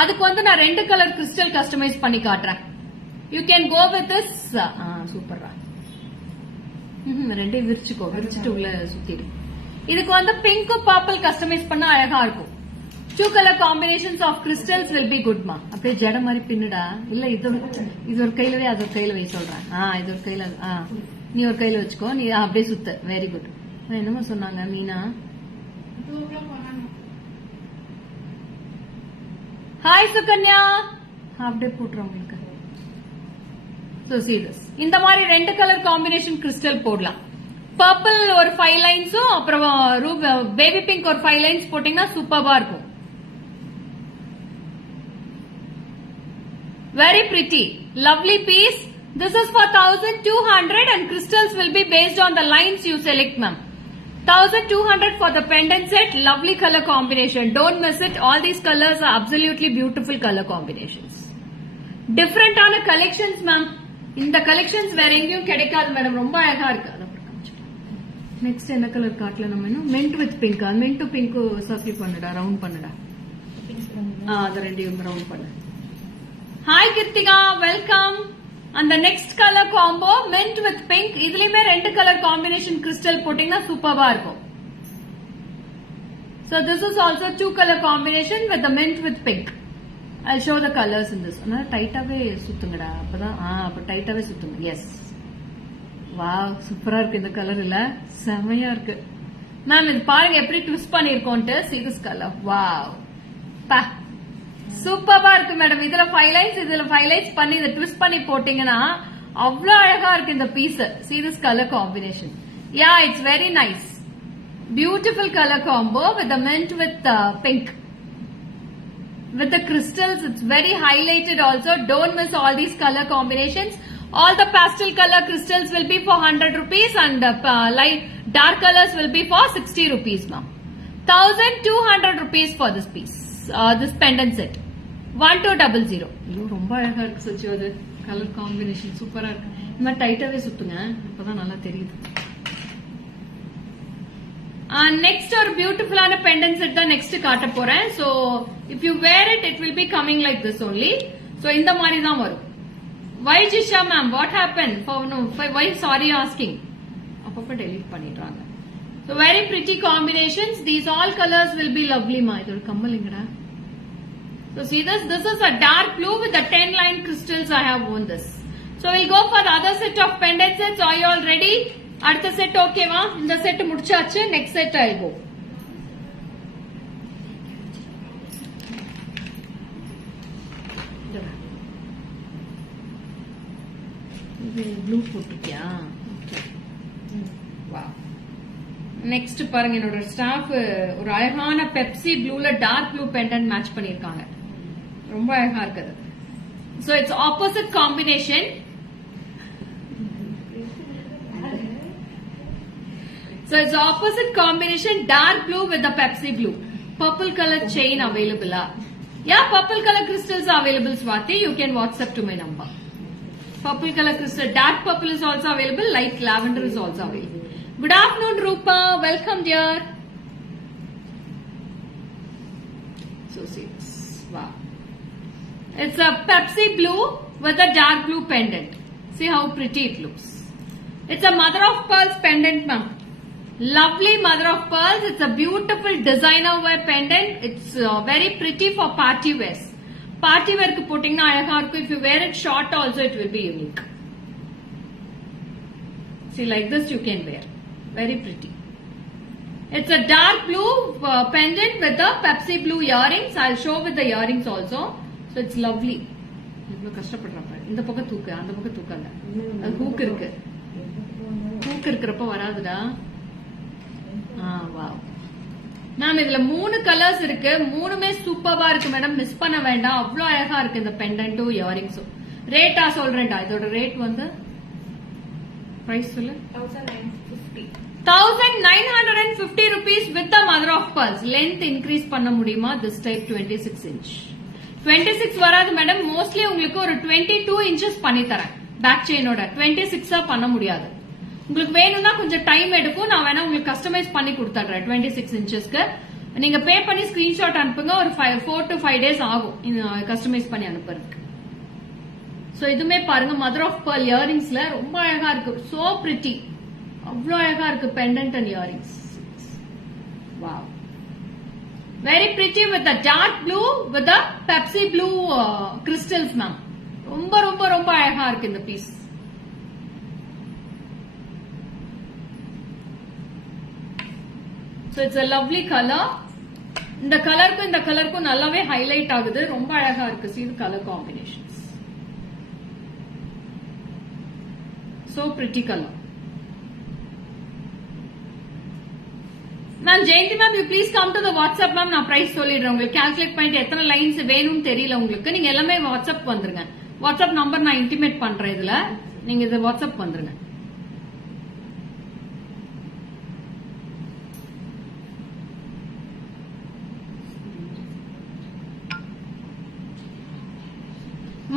அதுக்கு வந்து நான் 2 கலர் கிறிஸ்டல் கஸ்டமைஸ் பண்ணி காட்டுறேன் you can go with this சூப்பரா ரெண்டே விரிச்சிட்டு உள்ள சுத்திடு இதுக்கு வந்து பிங்க் பர்பிள் கஸ்டமைஸ் பண்ணா அழகா இருக்கும் 2 color combinations of crystals will be good ma. அப்படியே ஜட மாதிரி பின்னுடா இல்ல இது ஒரு கையில வை அது ஒரு கையில வை சொல்றேன் இது ஒரு கையில நீ ஒரு கையில வச்சுக்கோ நீ அப்படியே சுத்த வெரி குட் என்னமோ சொன்னாங்க Meena hi Sukanya half day போட்டுறோம் உங்களுக்கு so see this இந்த மாதிரி 2 கலர் காம்பினேஷன் கிறிஸ்டல் போடலாம் பர்பிள் ஒரு 5 லைன்ஸும் அப்புறம் பேபி பிங்க் ஒரு 5 லைன்ஸ் போட்டீங்கன்னா சூப்பரா இருக்கும் very pretty lovely piece. This is for 1200 and crystals will be based on the lines you select ma'am. 1200 for the pendant set. Lovely color combination, don't miss it. All these colors are absolutely beautiful color combinations. Different on the collections ma'am. இந்த collections வேற எங்கேயும் கிடைக்காது மேடம் ரொம்ப அழகா இருக்கு நெக்ஸ்ட் என்ன கலர் காட்டல நம்ம இன்னும் mint with pink mint to pink circle பண்ணுடா ரவுண்ட் பண்ணுடா அது ரெண்டையும் ரவுண்ட் பண்ணு Hi Kirtika, welcome. And the next color combo mint with pink. இதுலயுமே 2 color combination crystal போட்டீங்கன்னா சூப்பரா இருக்கும். So this is also 2 color combination with the mint with pink. I'll show the colors in this. ana டைட்டாவே சுத்துங்கடா அப்பதான் அப்ப டைட்டாவே சுத்துங்க. Yes. வாவ் சூப்பரா இருக்கு இந்த கலர் இல்ல செமையா இருக்கு. மேம் இது பாருங்க எப்படி ட்விஸ்ட் பண்ணிருக்கோம்ட்டு see this color. வாவ். பா சூப்பரா இருக்கு மேடம் இதுல 5 லைன்ஸ் இதுல 5 லைன்ஸ் பண்ணி இதை ட்விஸ்ட் பண்ணி போட்டீங்கன்னா அவ்வளவு அழகா இருக்கு இந்த piece see this color combination yeah it's very nice beautiful color combo with the mint with pink with the crystals. It's very highlighted also. Don't miss all these color combinations. All the pastel color crystals will be for 100 rupees and light dark colors will be for 60 rupees, ma'am. 1200 rupees for this piece. This pendant set. 1200. ஐயோ ரொம்ப அழகா இருக்கு சச்சு அது colour combination சூப்பரா இருக்கு. இந்த மாதிரி டைட்டாவே சுத்துங்க அப்பதான் நல்லா தெரியுது. Next ஒரு பியூட்டிஃபுல்லான pendant set தான் next காட்ட போறேன். So if you wear it, it will be coming like this only. So இந்த மாதிரி தான் வரும். Why Jisha ma'am? What happened? Why sorry asking? அப்பப்ப delete பண்ணிடுறாங்க. So very pretty combinations. These all colors will be lovely ma. இது ஒரு கம்மல் எங்கடா? So see this. This is a dark blue with the 10 line crystals. I have worn this. So we'll go for the other set of pendant sets. Are you all ready? அடுத்த set ஓகேவா? இந்த set முடிச்சாச்சு. Next set I'll go. Blue போட்டுக்கியா? Wow. Next பாருங்க என்னோட staff ஒரு அழகான Pepsi ப்ளூல டார்க் ப்ளூ பெண்டன்ட் மேட்ச் பண்ணிருக்காங்க. ரொம்ப அழகா இருக்குது. So it's opposite combination. So it's opposite combination, dark blue with the Pepsi blue. Purple color chain available. Yeah, purple color crystals are available, Swati. You can WhatsApp to my number. Purple color crystal, dark purple is also available, light lavender is also available. Good afternoon, Rupa. Welcome, dear. So see this. Wow. It's a Pepsi blue with a dark blue pendant. See how pretty it looks. It's a mother of pearls pendant, ma'am. Lovely mother of pearls. It's a beautiful designer wear pendant. It's very pretty for party wears. Party wear ku puttingna alaga irukku. If you wear it short also, it will be unique. See, like this you can wear. Very pretty. It's a dark blue pendant with the Pepsi blue earrings. I'll show with the earrings also. So it's lovely. இவ்வளவு கஷ்டப்படுறப்ப இந்த பக்கம் தூக்கு அந்த பக்கம் தூக்காத. அது ஹூக் இருக்கு. ஹூக் இருக்கிறப்ப வராதுடா. வாவ். மேம் இதுல 3 கலர்ஸ் இருக்கு. மூணுமே சூப்பரா இருக்கு மேடம். மிஸ் பண்ண வேண்டாம். அவ்வளவு அழகா இருக்கு இந்த பெண்டன்ட்டும் இயரிங்ஸும். ரேட்டா சொல்றேன்டா. இதோட ரேட் வந்து பிரைஸ் சொல்லு. 1950 rupees with the mother of pearls. Length increase பண்ண முடியுமா? This type 26 inch. 26 வராது மேடம். மோஸ்ட்லி உங்களுக்கு ஒரு 22 inches பண்ணி தரேன். பேக் செயினோட 26 பண்ண முடியாது. உங்களுக்கு வேணும்னா கொஞ்சம் டைம் எடுக்கும். நான் வேணா உங்களுக்கு கஸ்டமைஸ் பண்ணி கொடுத்துறேன் 26 inchesக்கு. நீங்க பே பண்ணி ஸ்கிரீன்ஷாட் அனுப்புங்க. ஒரு 4 to 5 days ஆகும் கஸ்டமைஸ் பண்ணி அனுப்புறதுக்கு. சோ இதுமே பாருங்க மதர் ஆஃப் pearl இயரிங்ஸ்ல ரொம்ப அழகா இருக்கு. So pretty. அவ்வளோ அழகா இருக்கு pendant and earrings. Wow. Very pretty with the dark blue with the Pepsi blue crystals, ma'am. ரொம்ப ரொம்ப ரொம்ப அழகா இருக்கு இந்த piece. So it's a lovely color. இந்த கலருக்கும் நல்லாவே ஹைலைட் ஆகுது. ரொம்ப அழகா இருக்கு. See the color combinations. So pretty color. Ma'am, Jayanti ma'am, you please come to the WhatsApp ma'am. நான் price சொல்லிடுறேன். உங்களுக்கு calculate பண்ணிட்டு எத்தனை லைன்ஸ் வேணும்னு தெரியல உங்களுக்கு. நீங்க எல்லாமே WhatsApp வந்துருங்க. WhatsApp நம்பர் நான் இன்டிமேட் பண்றேன் இதுல. நீங்க இது WhatsApp வந்துருங்க.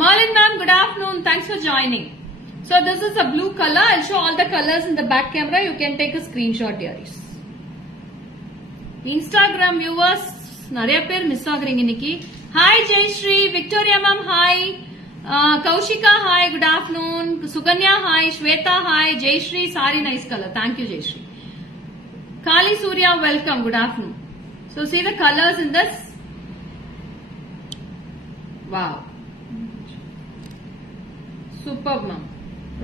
Merlin ma'am, good afternoon. Thanks for joining. So this is a blue color. I'll show all the colors in the back camera. You can take a screenshot here. Instagram viewers நிறைய பேர் miss ஆகுறீங்க இன்னைக்கு. Hi Jayashree. Victoria ma'am hi. Kaushika hi. Good afternoon. Sukanya hi. Swetha hi. Jayashree sari nice colour. Thank you Jayashree. Kali Surya welcome. Good afternoon. So see the colors in this. Wow. Superb ma'am.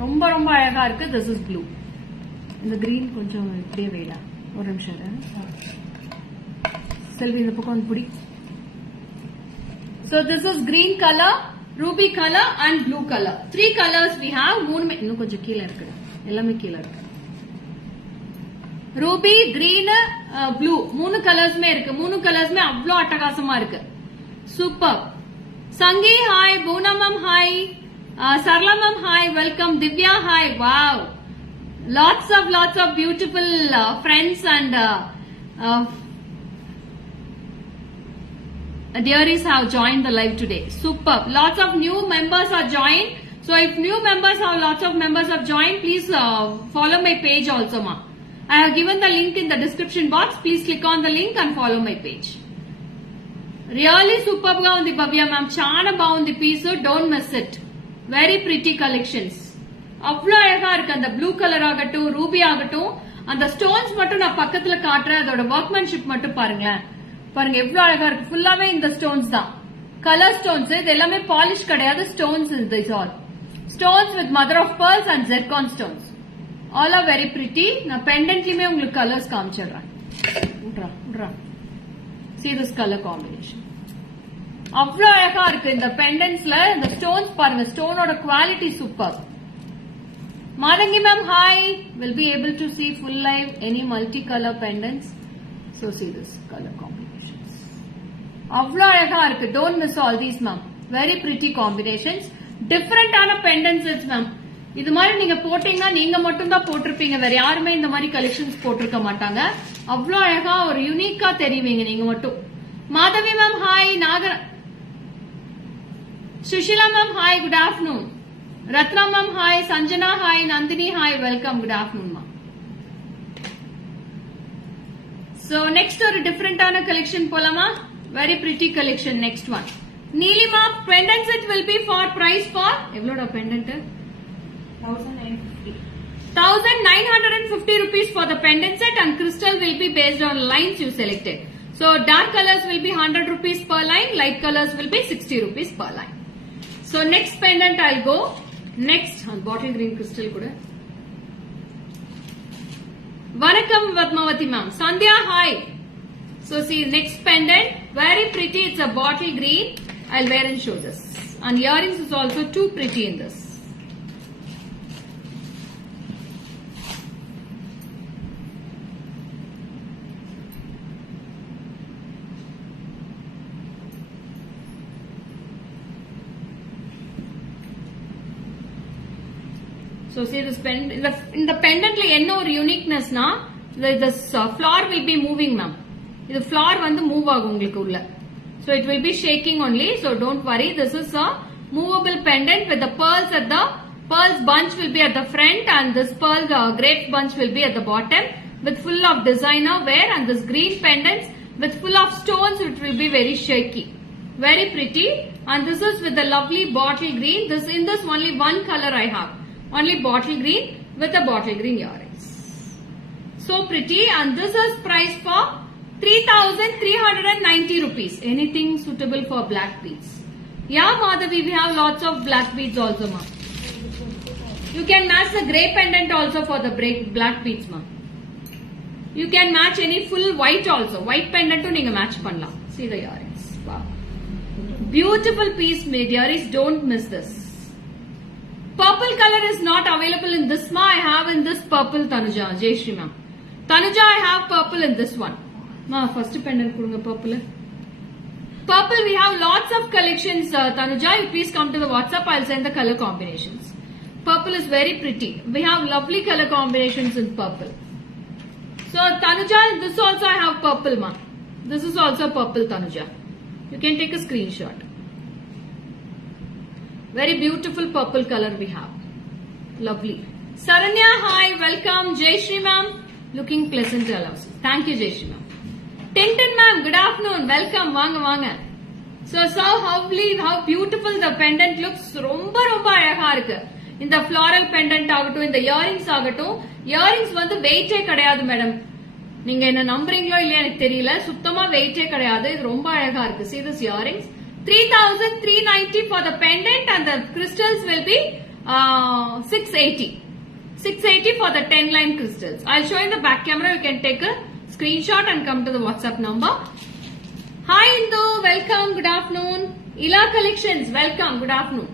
ரொம்ப ரொம்ப அழகா இருக்கு. This is blue. இந்த green கொஞ்சம் இப்படியே வேடா. ஒரு நிமிஷம். செல்வி இந்த பக்கம் புடி. So this is green color, ruby color and blue color. 3 colors we have. மூணுமே இன்னும் கொஞ்சம் கீழ இருக்கு. எல்லாமே கீழ இருக்கு. ரூபி, கிரீன், ப்ளூ 3 கலர்ஸ்மே இருக்கு. 3 கலர்ஸ்மே அவ்வளோ அட்டகாசமா இருக்கு. Superb. Sangi, hi. Boona ma'am, hi. Sarla ma'am, hi. Welcome. Divya, hi. Wow. Lots of beautiful friends and dearies have joined the live today. Superb. Lots of new members are joined. So if new members have lots of members have joined, please follow my page also, ma. I have given the link in the description box. Please click on the link and follow my page. Really superb ga undi Bhavya ma'am. Chaana baagundi piece. Don't miss it. Very pretty collections. அவ்வளோ அழகா இருக்கு. அந்த blue colour ஆகட்டும், ரூபி ஆகட்டும், அந்த ஸ்டோன்ஸ் மட்டும் நான் பக்கத்துல காட்டுறேன். அதோட ஒர்க்மேன்ஷிப் மட்டும் பாருங்களேன். பாருங்க எவ்வளவு அழகா இருக்கு. ஃபுல்லாவே இந்த ஸ்டோன்ஸ் தான், கலர் ஸ்டோன்ஸ். இது எல்லாமே பாலிஷ் கிடையாது, stones. This all stones with mother of pearls and zircon stones. All are very pretty. நான் பெண்டன்ட்லயுமே உங்களுக்கு கலர்ஸ் காமிச்சிடுறேன். See this color combination. அவ்வளோ அழகா இருக்கு. இந்த பெண்டன்ட்ஸ்ல இந்த ஸ்டோன்ஸ் பாருங்க. ஸ்டோனோட quality super. Madangi ma'am, hi. Will be able to see full live any multicolor pendants. So see this color combinations. அவ்வளோ அழகா இருக்கு. Don't miss all these ma'am. Very pretty combinations. Different ஆன pendants ma'am. இது மாதிரி நீங்க போட்டீங்கன்னா நீங்க மட்டும் தான் போட்டிருப்பீங்க. வேற யாருமே இந்த மாதிரி கலெக்ஷன்ஸ் போட்டிருக்க மாட்டாங்க. அவ்வளோ அழகா ஒரு யூனிக்கா தெரிவிங்க நீங்க மட்டும். Madhavi ma'am, hi. Sushila ma'am, hi. Good afternoon. Ratna ma'am, hi. Sanjana, hi. Nandini, hi. Welcome. Good afternoon, ma'am. So next or a different ana collection polama. Very pretty collection. Next one. Neelima pendant set will be for price for evloda pendant 1950. 1950 rupees for the pendant set, and crystal will be based on lines you selected. So dark colors will be 100 rupees per line. Light colors will be 60 rupees per line. So next pendant I'll go. Next bottle green crystal kuda. Vanakkam Padmavati ma'am. Sandhya, hi. So see next pendant, very pretty. It's a bottle green. I'll wear and show this. And earrings is also too pretty in this. So see this pendant. In the pendant la enna or uniqueness na, this flower will be moving ma'am. This flower vandu move agum ungalku ulla. So it will be shaking only. So don't worry. This is a movable pendant with the pearls at the pearls bunch will be at the front, and this pearl grape bunch will be at the bottom, with full of designer wear, and this green pendants with full of stones. It will be very shaky, very pretty. And this is with the lovely bottle green. In this only one color I have. Only bottle green with a bottle green earrings. So pretty. And this is price for 3,390 rupees. Anything suitable for black beads? Yeah, Madhavi, we have lots of black beads also, ma'am. You can match the grey pendant also for the black beads, ma'am. You can match any full white also. White pendant to neenga match pannalam. See the earrings. Wow. Beautiful piece made earrings. Don't miss this. Purple color is not available in this ma. I have in this purple Tanuja. Jay Shri ma'am. Tanuja, I have purple in this one. Ma, first pendant kudunga purple. Purple, we have lots of collections. Tanuja, you please come to the WhatsApp. I'll send the color combinations. Purple is very pretty. We have lovely color combinations in purple. So Tanuja, this also I have purple ma. This is also purple Tanuja. You can take a screenshot. Very beautiful purple color we have. Lovely. Saranya, hi. Welcome. Jay Shri ma'am. Looking pleasant. Thank you, Jay Shri ma'am. Tintin ma'am. Good afternoon. Welcome. Vanga. So how beautiful the pendant looks. Romba அழகா இருக்கு. இந்த floral pendant ஆகட்டும், இந்த earrings ஆகட்டும். Earrings வந்து weight கிடையாது மேடம். நீங்க என்ன நம்புறீங்களோ இல்லையா எனக்கு தெரியல. சுத்தமா weight கிடையாது. இது ரொம்ப அழகா இருக்கு. See this earrings. 3,390 for the pendant, and the crystals will be 680. 680 for the 10 line crystals. I'll show you the back camera. You can take a screenshot and come to the WhatsApp number. Hi Indu, welcome. Good afternoon. Ila Collections, welcome. Good afternoon.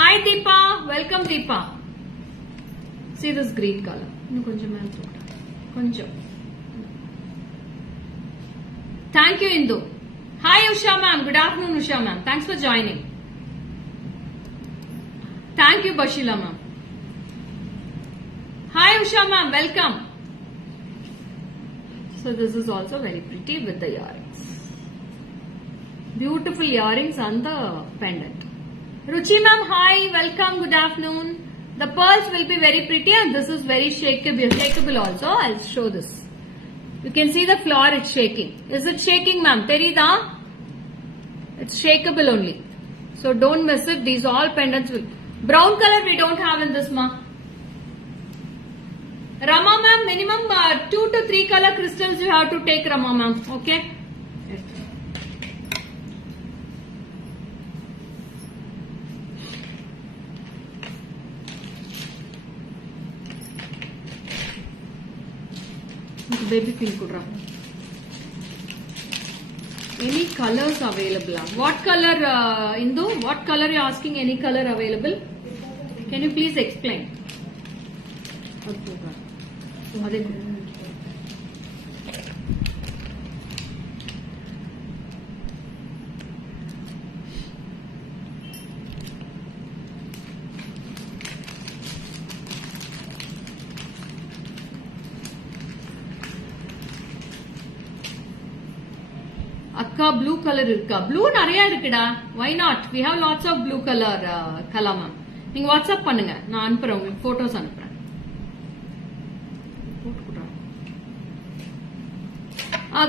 Hi Deepa, welcome Deepa. See this green color. Thank you, Indu. Hi, Usha ma'am. Good afternoon, Usha ma'am. Thanks for joining. Thank you, Bashila ma'am. Hi, Usha ma'am. Welcome. So this is also very pretty with the earrings. Beautiful earrings on the pendant. Ruchi ma'am, hi. Welcome. Good afternoon. The pearls will be very pretty and this is very shakeable also. I'll show this. You can see the floor, it's shaking. Is it shaking, ma'am? Terida? It's shakeable only. So don't miss it. These all pendants will. Brown color we don't have in this, ma. Rama ma'am, minimum 2 to 3 color crystals you have to take, Rama ma'am. Okay? Baby pink kudra. Any colors available? What color, Indu? What color you asking? Any color available? Can you please explain? Akka blue color irukka. Blue nariya irukida. Why not? We have lots of blue color kala ma'am. நீங்க வாட்ஸ்அப் பண்ணுங்க. நான் அனுப்புறேன் உங்களுக்கு போட்டோஸ் அனுப்புறேன்.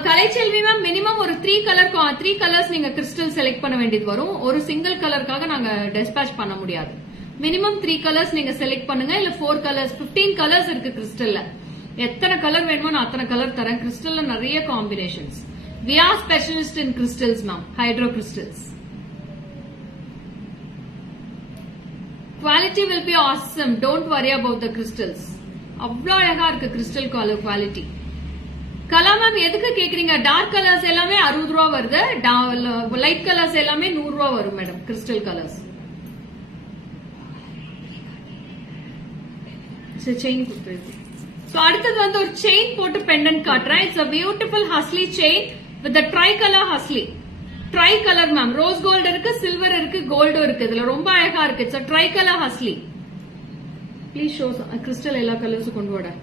Kalaiselvi ma'am minimum ஒரு 3 கலர்ஸ் நீங்க crystal select பண்ண வேண்டியது வரும். ஒரு சிங்கிள் கலருக்காக நாங்க டிஸ்பேட்ச் பண்ண முடியாது. மினிமம் 3 கலர்ஸ் நீங்க செலக்ட் பண்ணுங்க. இல்ல 4 கலர்ஸ் 15 கலர்ஸ் இருக்கு கிறிஸ்டல்ல. எத்தனை கலர் வேணுமோ நான் அத்தனை கலர் தரேன். கிறிஸ்டல்ல நிறைய combinations. We are specialists in crystals, ma'am. Hydro crystals. Quality will be awesome. Don't worry about the crystals. அவ்வளோ அழகா இருக்கு கிறிஸ்டல் குவாலிட்டி. கலா மேம் எதுக்கு கேக்குறீங்க? டார்க் கலர்ஸ் எல்லாமே 60 ரூபா வருது. லைட் கலர்ஸ் எல்லாமே 100 ரூபா வரும் மேடம். Crystal colours. செயின் கொடுத்துருக்கு. So அடுத்தது வந்து ஒரு செயின் போட்டு பெண்டன்ட் காட்டுறேன். It's a beautiful husly chain with the tricolor husly. Tricolor ma'am. Rose gold இருக்கு, silver இருக்கு, gold இருக்கு. இதுல ரொம்ப அழகா இருக்கு. It's a tricolor husly. Please show crystal எல்லா கலர்ஸ் கொண்டு வாடா.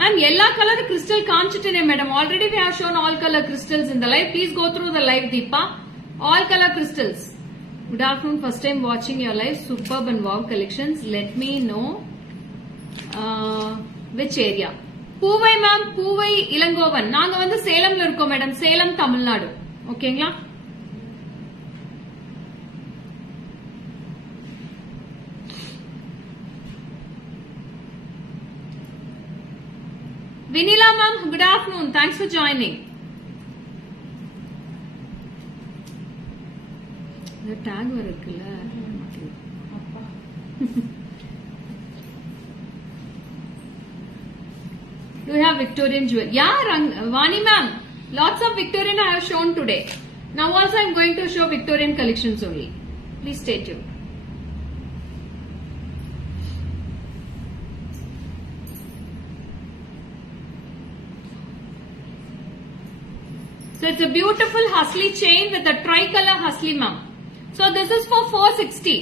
Ma'am எல்லா கலர் crystal காமிச்சிட்டேனே madam. Already we have shown all color crystals in the live. Please go through the live Deepa. All color crystals. Good afternoon. First time watching your live. Superb and wow collections. Let me know which area. பூவை மேம், பூவை இளங்கோவன். நாங்க வந்து சேலம்ல இருக்கோம் மேடம். சேலம் தமிழ்நாடு. ஓகேங்களா? Vinila ma'am, good afternoon. Thanks for joining. The tag வர இருக்குல்ல. Do you have Victorian jewel? Yeah, Vani ma'am. Lots of Victorian I have shown today. Now also I am going to show Victorian collections only. Please stay tuned. So it's a beautiful husly chain with a tricolor husly ma'am. So this is for 460.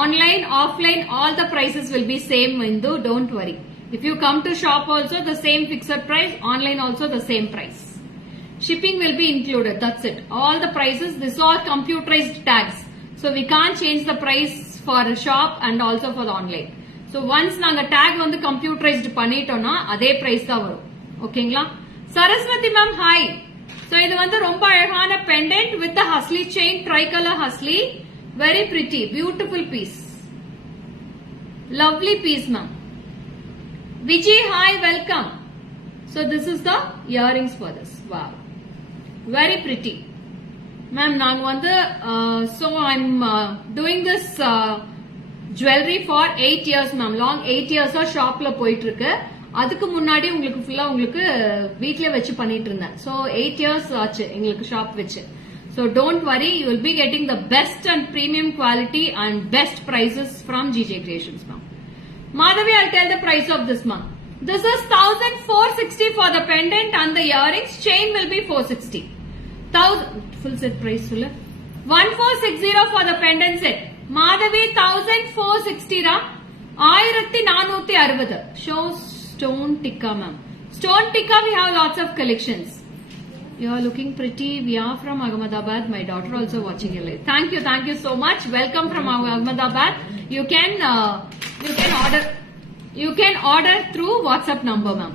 Online, offline, all the prices will be same, Hindu. Don't worry. If you come to shop also the same fixed price, online also the same price. Shipping will be included. That's it. All the prices, this all computerized tags. So we can't change the price for a shop and also for the online. So once நாங்க tag வந்து computerized பண்ணிட்டோம்னா அதே price தான் வரும். ஓகேங்களா? Saraswati ma'am hi. So இது வந்து ரொம்ப அழகான pendant with the husly chain, tricolor husly. Very pretty, beautiful piece. Lovely piece ma'am. Vijay, hi, welcome. So this is the earrings for this. Wow. Very pretty. Ma'am, நான் வந்து, so I'm doing this jewelry for 8 years ma'am. Long 8 years shopல போயிட்டு இருக்கு. அதுக்கு முன்னாடி உங்களுக்கு ஃபுல்லா உங்களுக்கு வீட்ல வச்சு பண்ணிட்டு இருந்தேன். So 8 years ஆச்சு எங்களுக்கு ஷாப் வச்சு. So don't worry, you will be getting the best and premium quality and best prices from GJ Creations ma'am. Madhavi, I'll tell the price of this ma'am. This is 1460 for the pendant and the earrings. Chain will be 460. 1000 full set price. 1460 for the pendant set. Madhavi 1460 ra. 1460. Show stone tikka, ma'am. Stone tikka, we have lots of collections. You are looking pretty. We are from Ahmedabad. My daughter also watching it. Thank you so much. Welcome from Ahmedabad. You can order through WhatsApp number, ma'am.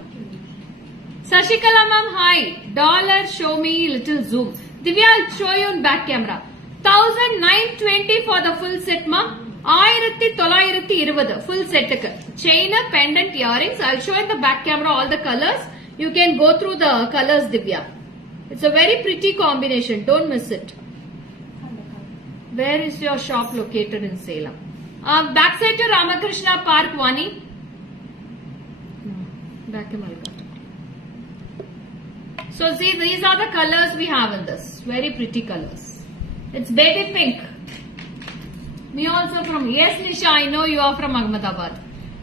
Sashikala, ma'am, hi. Dollar, show me little zoom. Divya, I'll show you in back camera. 1920 for the full set, ma'am. 1920 full set. Chain, pendant, earrings. I'll show in the back camera all the colors. You can go through the colors, Divya. It's a very pretty combination. Don't miss it. Where is your shop located in Salem? Backside to Ramakrishna Park, Vani. Back in Malika. So see, these are the colors we have in this. Very pretty colors. It's baby pink. Me also from, yes Nisha, I know you are from Ahmedabad.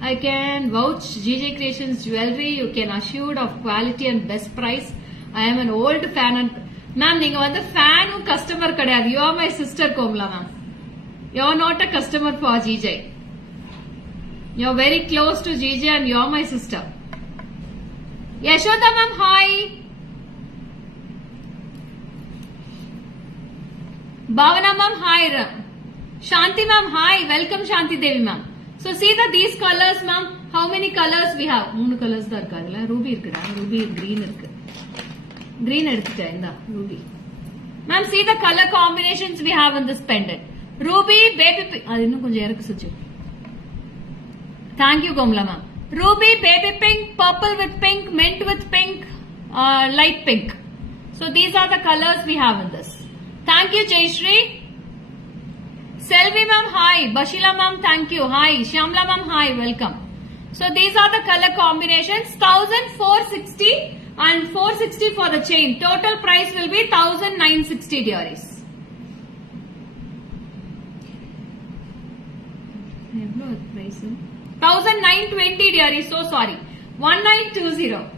I can vouch GJ Creations jewelry. You can assured of quality and best price. I am an old fan. And ma'am, you are the fan who customer kadayadu. You are my sister Komla, ma'am. You are not a customer for GJ. You are very close to GJ and you are my sister. Yashoda ma'am, hi. Bhavana ma'am, hi. Shanti ma'am, hi. Welcome Shanti Devi ma'am. So see these colors, ma'am. How many colors we have? 3 colors da irukadla. Ruby irukada. Ruby green irukku. Green eduthuta inda ruby. Ma'am, see the color combinations we have in this pendant. Ruby, baby pink. Adu innum konjam irakku suchu. Thank you Komla ma'am. Ruby, baby pink, purple with pink, mint with pink, light pink. So these are the colors we have in this. Thank you Jayashri. Selvi ma'am, hi. Bashila ma'am, thank you. Hi. Shyamla ma'am, hi. Welcome. So these are the color combinations. 1460 and 460 for the chain. Total price will be 1960 dearies. 1920 dearies. So sorry. 1920.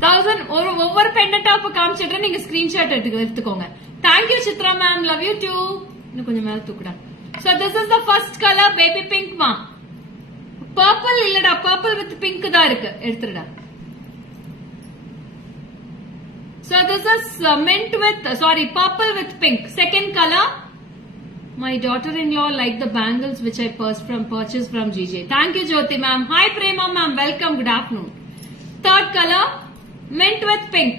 1000 over pendant top காமிச்சிட்டு நீங்க ஸ்கிரீன்ஷாட் எடுத்துக்கோங்க. Thank you Chitra ma'am, love you too. இன்னும் கொஞ்சம் மேல தூக்குடா. So this is the first color, baby pink ma'am. Purple இல்லடா, purple with pink தான் இருக்கு. எடுத்துடா. So this is mint with purple with pink. Second color. My daughter-in-law like the bangles which I purchased from GJ. Thank you Jyoti ma'am. Hi Prema ma'am, welcome, good afternoon. Third color, mint with pink.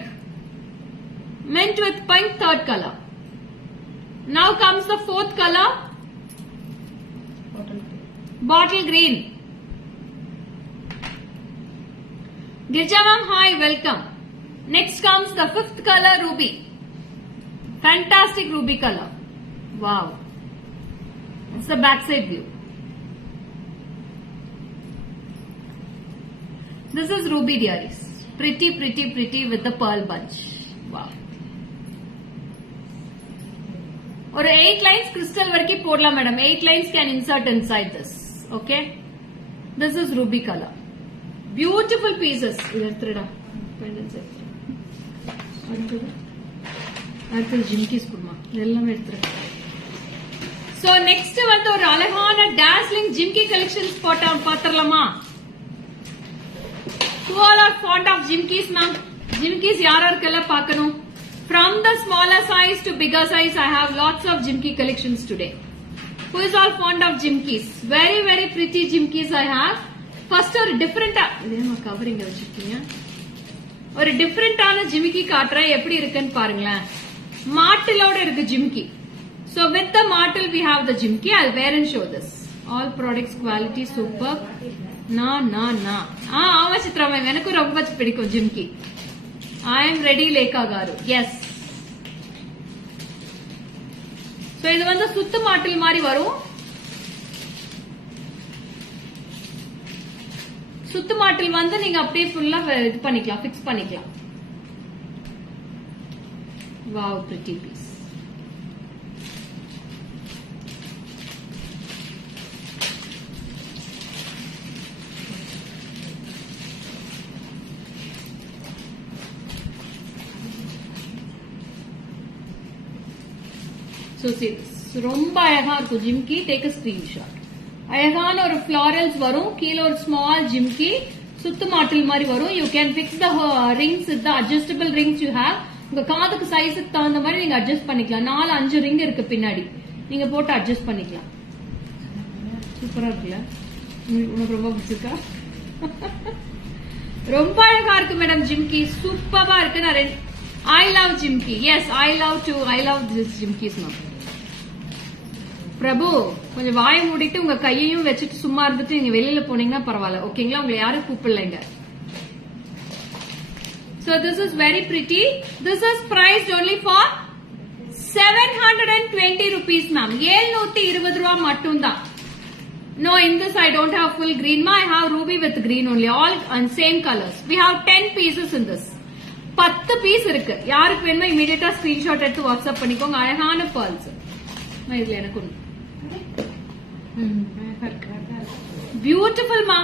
Mint with pink, third color. Now comes the fourth color. Bottle green. Girja ma'am, hi, welcome. Next comes the fifth color, ruby. Fantastic ruby color. Wow. It's the backside view. This is ruby dearies. Pretty with the pearl bunch. Wow. Or 8 lines crystal varki podla madam. 8 lines can insert inside this. Okay. This is ruby color. Beautiful pieces. So next வந்து ஒரு அழகான dazzling jimki collections பாத்தறலாமா? Who all are fond of jimkis ma'am? Jimkis யாராருக்கெல்லாம் பார்க்கணும்? From the smaller size to bigger size, I have lots of jimki collections today. Who is all fond of jimkis? Very pretty jimkis I have. First ஒரு டிஃபரண்டா இதேமா கவரிங் வச்சிருக்கீங்க. ஒரு டிஃபரண்டான ஜிமிக்கி காட்றேன், எப்படி இருக்குன்னு பாருங்களேன். மாட்டிலோட இருக்கு ஜிமிக்கி. So with the martel we have the jimki. I'll wear and show this. All products quality super. Na. ஆமா சித்ரா மேம், எனக்கு ரொம்ப பிடிக்கும் jhumki. I am ready Lekha garu. Yes. So இது வந்து சுத்து மாட்டில் மாதிரி வரும். சுத்து மாட்டில் வந்து நீங்க அப்படியே ஃபுல்லா இது பண்ணிக்கலாம், ஃபிக்ஸ் பண்ணிக்கலாம். Wow, pretty piece. So see this. ரொம்ப அழகா இருக்கும் ஜிம்கி. Take a screenshot. அழகான ஒரு ஃபிளாரல்ஸ் வரும். கீழ ஒரு ஸ்மால் ஜிம்கி சுத்து மாட்டல் மாதிரி வரும். You can fix the rings with the adjustable rings you have. உங்க காதுக்கு சைஸுக்கு தகுந்த மாதிரி நீங்க அட்ஜஸ்ட் பண்ணிக்கலாம். 4-5 ரிங் இருக்கு பின்னாடி, நீங்க போட்டு அட்ஜஸ்ட் பண்ணிக்கலாம். சூப்பரா இருக்குல்ல? உனக்கு ரொம்ப பிடிச்சிருக்கா? ரொம்ப அழகா இருக்கு மேடம் ஜிம்கி. சூப்பரா இருக்கு. நான் I love jimki. Yes, I love too. I love this jimkis ma'am. Prabhu கொஞ்சம் வாய மூடிட்டு உங்க கையையும் வச்சுட்டு சும்மா இருந்துட்டு நீங்க வெளியில போனீங்கன்னா பரவாயில்ல. ஓகேங்களா? உங்களை யாரும் கூப்பிடலைங்க. So this is very pretty. This is priced only for 720 rupees ma'am. 720 ரூபாய் மட்டும்தான். No, in this I don't have full green ma. I have ruby with green only. All on same colors. We have 10 pieces in this. 10 பீஸ் இருக்கு. யாருக்கு வேணுமோ இமிடியேட்டா ஸ்கிரீன்ஷாட் எடுத்து வாட்ஸ்அப் பண்ணிக்கோங்க. அழகான pearls. நான் இதுல எனக்கு ஒண்ணு. பியூட்டிஃபுல் மா.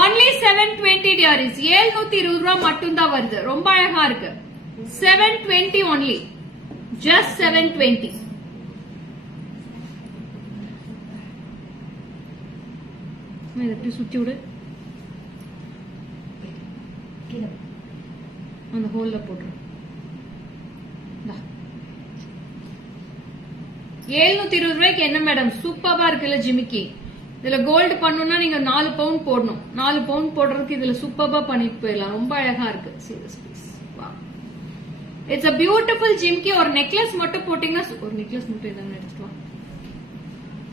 only 720 dearies. 720 ரூபாய் மட்டும் தான் வருது. ரொம்ப அழகா இருக்கு. 720 only. Just 720. எப்படி சுத்தி விடு. அந்த ஹோல்ல போட்டு 720 ரூபாய்க்கு என்ன மேடம்? சூப்பரா இருக்குல்ல ஜிமிக்கி. இதுல கோல்டு பண்ணணும்னா நீங்க 4 பவுண்ட் போடணும். 4 பவுண்ட் போடுறதுக்கு இதுல சூப்பரா பண்ணிட்டு போயிடலாம். ரொம்ப அழகா இருக்கு. இட்ஸ் a beautiful ஜிமிக்கி. ஒரு நெக்லஸ் மட்டும் போட்டீங்கன்னா, ஒரு நெக்லஸ் மட்டும் இதாங்க எடுத்துக்கலாம்.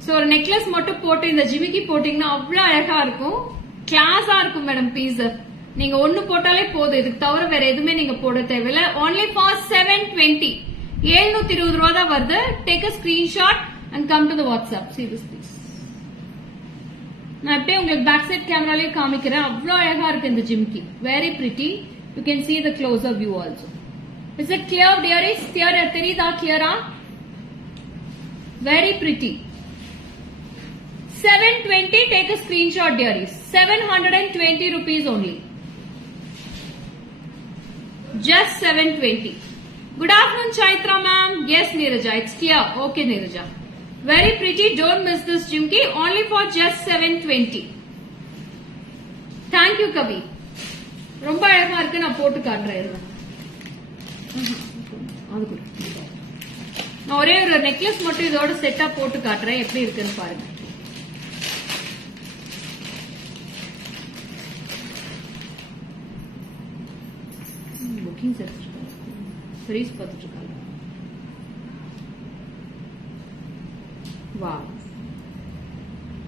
சோ ஒரு நெக்லஸ் மட்டும் போட்டு இந்த ஜிமிக்கி போட்டீங்கன்னா அவ்வளவு அழகா இருக்கும். கிளாஸா இருக்கும் மேடம் பீஸ். நீங்க ஒண்ணு போட்டாலே போதும். இதுக்கு தவிர வேற எதுவுமே நீங்க போட தேவையில்ல. only for 720. 720 ரூபாய் தான் வருது. Take a screenshot and come to the WhatsApp. See this please. நான் அப்படியே உங்களுக்கு பேக் சைட் கேமராலயே காமிக்கிறேன். அவ்வளவு அழகா இருக்கு இந்த ஜிமிக்கி. Very pretty. You can see the closer view also. Is it clear dearies? தெரியுதா clear-ஆ? Very pretty. 720. Take a screenshot dearies. 720 rupees only. Just 720. Good afternoon, Chaitra ma'am. Yes, Neeraja, it's clear. Okay, Neeraja. Very pretty. Don't miss this jimki. Only for just 720. Thank you, Kavi. ரொம்ப அழகா இருக்கு. நான் போட்டு காட்டுறேன். நான் ஒரே ஒரு நெக்லஸ் மட்டும் இதோட செட்டா போட்டு காட்டுறேன். எப்படி இருக்குன்னு பாருங்க. புக்கிங் செட் ஃப்ரீஸ் பார்த்துட்டு இருக்காங்க. Wow.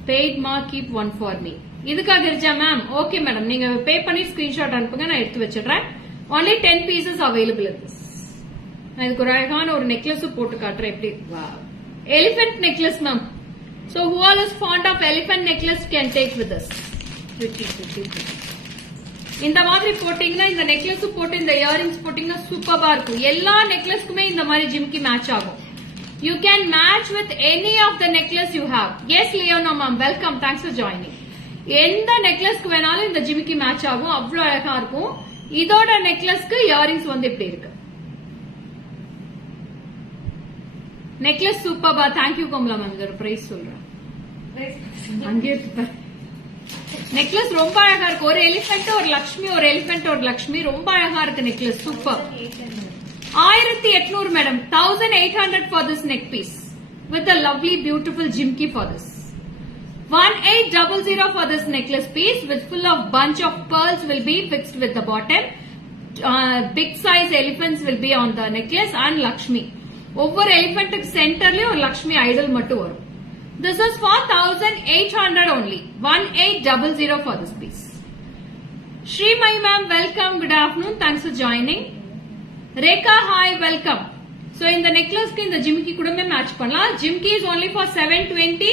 Paid ma, keep one for me. இதுக்காக இருச்சா மேம்? ஓகே மேடம், நீங்க பே பண்ணி ஸ்கிரீன்ஷாட் அனுப்புங்க, நான் எடுத்து வச்சிடுறேன். only 10 pieces available in this. நான் இதுக்கு ஒரு அழகான ஒரு நெக்லஸ் போட்டு காட்டுறேன். எப்படி? Wow. Elephant necklace ma'am. So who all is fond of elephant necklace can take with us. இந்த மாதிரி போட்டீங்கன்னா, இந்த நெக்லஸ் போட்டு இந்த இயரிங்ஸ் போட்டீங்கன்னா சூப்பரா இருக்கும். எல்லா நெக்லஸ்க்குமே இந்த மாதிரி ஜிம்கி மேட்ச் ஆகும். You can match with any of the necklace you have. Yes, Leona ma'am, welcome. Thanks for joining. எந்த நெக்லஸ்க்கு வேணாலும் இந்த ஜிமிக்கி மேட்ச் ஆகும். அவ்வளவு அழகா இருக்கும். இதோட நெக்லஸ்க்கு இயரிங்ஸ் வந்து இப்படி இருக்கு. நெக்லஸ் சூப்பர்பா. Thank you Komala ma'am. இதோட பிரைஸ் சொல்றேன். அங்கே இருக்கு. நெக்லஸ் ரொம்ப அழகா இருக்கு. ஒரு எலிபென்ட் ஒரு லட்சுமி, ஒரு எலிபென்ட் ஒரு லட்சுமி. ரொம்ப அழகா இருக்கு நெக்லஸ். சூப்பர். 1800 madam. 1800 for this neck piece with a lovely beautiful jimki for this. 1800 for this necklace piece with full of bunch of pearls will be fixed with the bottom. Big size elephants will be on the necklace and Lakshmi. ஒவ்வொரு எலிபென்ட்டுக்கு சென்டர்லயும் ஒரு லக்ஷ்மி ஐடல் மட்டும் வரும். This is for 1800 only. 1800 for this piece. Srimai ma'am, welcome. Good afternoon. Thanks for joining. Rekha, hi, welcome. So in the necklace in the jimki kudame match pannalam. Jimki is only for 720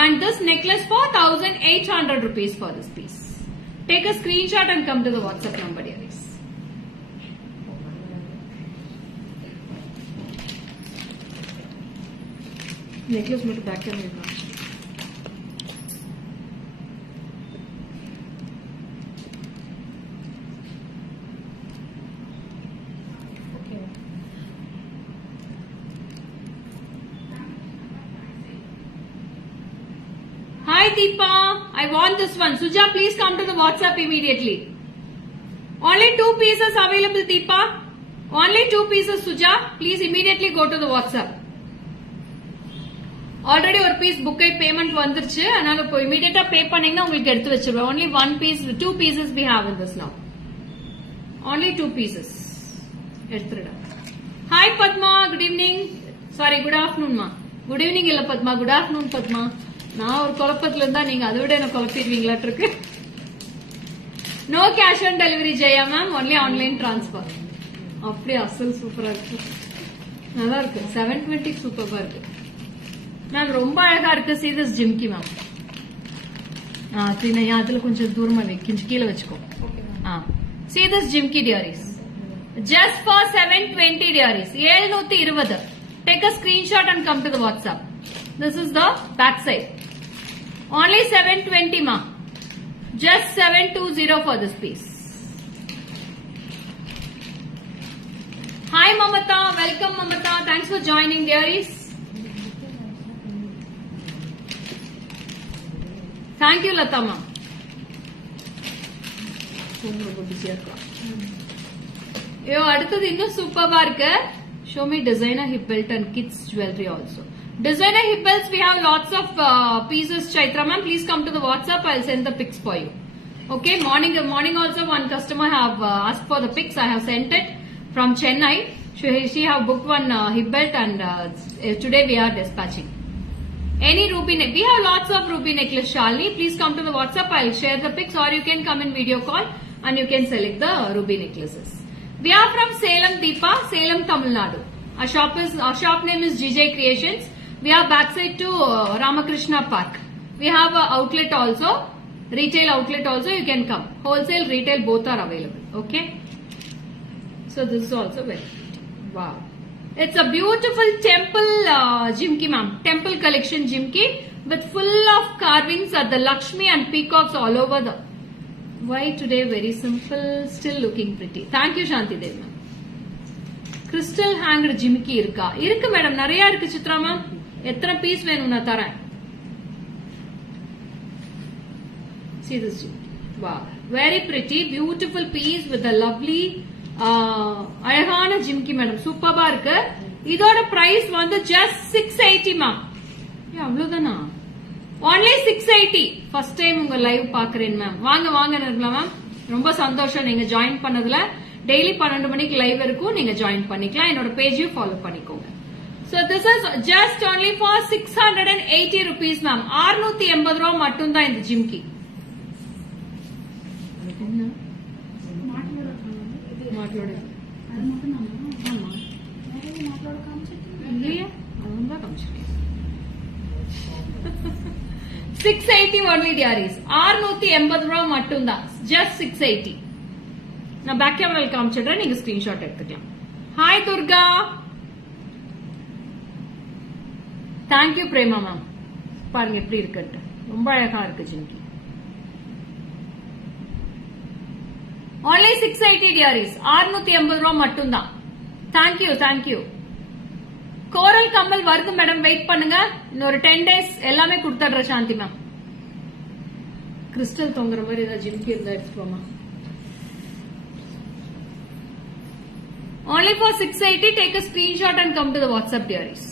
and this necklace for 1800 rupees for this piece. Take a screenshot and come to the WhatsApp number dearies. Necklace matu back camera irukka. Deepa. I want this one. Suja, please come to the WhatsApp immediately. Only 2 pieces available, Deepa. Only 2 pieces, Suja. Please immediately go to the WhatsApp. Already ஒரு piece book payment வந்துருச்சு. அதனால இப்போ immediate pay பண்ணீங்கன்னா உங்களுக்கு எடுத்து வச்சிருவேன். Only 1 piece, 2 pieces we have in this now. Only 2 pieces. எடுத்துறேன். Hi Padma, good evening. Sorry, good afternoon ma. Good evening இல்ல Padma, good afternoon Padma. நான் ஒரு குழப்பத்துல இருந்தா நீங்க அதை விட என்ன குழப்பிடுவீங்களாட்டு இருக்கு. No cash on delivery Jaya ma'am, only online transfer. அப்படியே அசல் சூப்பரா இருக்கு. நல்லா இருக்கு. 720 சூப்பரா இருக்கு. மேம் ரொம்ப அழகா இருக்கு. See this ஜிம்கி மேம். அதுல கொஞ்சம் தூரமா கொஞ்சம் கீழே வச்சுக்கோ. See this jhumki diaries. Just for 720 diaries. 720. Take a screenshot and come to the WhatsApp. This is the back side. Only 720 ma. Just 720 for this piece. Hi Mamata, welcome Mamata. Thanks for joining dearies. Thank you Lata ma. Yo, அடுத்தது இன்னும் சூப்பரா இருக்கு. Show me designer hip belt and kids jewelry also. Designer hip belts, we have lots of pieces. Chaitra ma'am, please come to the WhatsApp. I'll send the pics for you. Okay, morning also one customer have asked for the pics. I have sent it from Chennai. She have booked one hip belt and today we are dispatching. Any ruby neck, we have lots of ruby necklace Shalini. Please come to the WhatsApp. I'll share the pics or you can come in video call and you can select the ruby necklaces. We are from Salem Deepa, Salem, Tamil Nadu. Our shop name is GJ Creations. We are backside to Ramakrishna Park. We have an outlet also, retail outlet also. You can come. Wholesale, retail both are available. Okay. So this is also very pretty. Wow. It's a beautiful temple jimki ma'am. Temple collection jimki with full of carvings at the Lakshmi and peacocks all over the. Why today very simple, still looking pretty. Thank you Shanti Dev ma'am. Crystal hanged jimki irka. Irukku madam, nariya irukku Chitra ma'am. எத்தனை பீஸ் வேணும் நான் தரேன். See this jimki. Wow. Very pretty, beautiful piece with a lovely அழகான ஜிம்கி மேடம். சூப்பரா இருக்கு. இதோட பிரைஸ் வந்து just 680 மேம். அவ்வளவுதானா? Only 680. ஃபர்ஸ்ட் டைம் உங்க லைவ் பாக்குறேன் மேம். வாங்க வாங்க நிர்மலா மேம். ரொம்ப சந்தோஷம் நீங்க ஜாயின் பண்ணதுல. டெய்லி 12 மணிக்கு லைவ் இருக்கும். நீங்க ஜாயின் பண்ணிக்கலாம். என்னோட பேஜையும் ஃபாலோ பண்ணிக்கோங்க. So this is just only for 680 rupees ma'am. 680 ரூபாய் மட்டும் தான் இந்த ஜிம்கி. மாட்லோட அது மட்டும் நான் ஆமா வேற மாட்லோட காமிச்சிட்டீங்க இல்லையா? அதுவும் தான் காமிச்சிட்டேன். 680 only diaries. 680 ரூபாய் மட்டும் தான். Just 680. நான் பேக் கேமரால காமிச்சிடுறேன். நீங்க ஸ்கிரீன்ஷாட் எடுத்துக்கலாம். ஹாய் துர்கா. Thank you பிரேமா மேம். பாருங்க எப்படி இருக்குன்னு. ரொம்ப அழகா இருக்கு ஜிம்கி. Only 680 diaries. 680 ரூபாய் மட்டும் தான். Thank you. கோரல் கம்மல் வருது மேடம், வெயிட் பண்ணுங்க. இன்னொரு 10 days எல்லாமே கொடுத்துடுற சாந்தி மேம். கிறிஸ்டல் தொங்குற மாதிரி ஏதாவது ஜிம்கி இருந்தா எடுத்துக்கோமா. Only for 680. Take a screenshot and come to the WhatsApp diaries.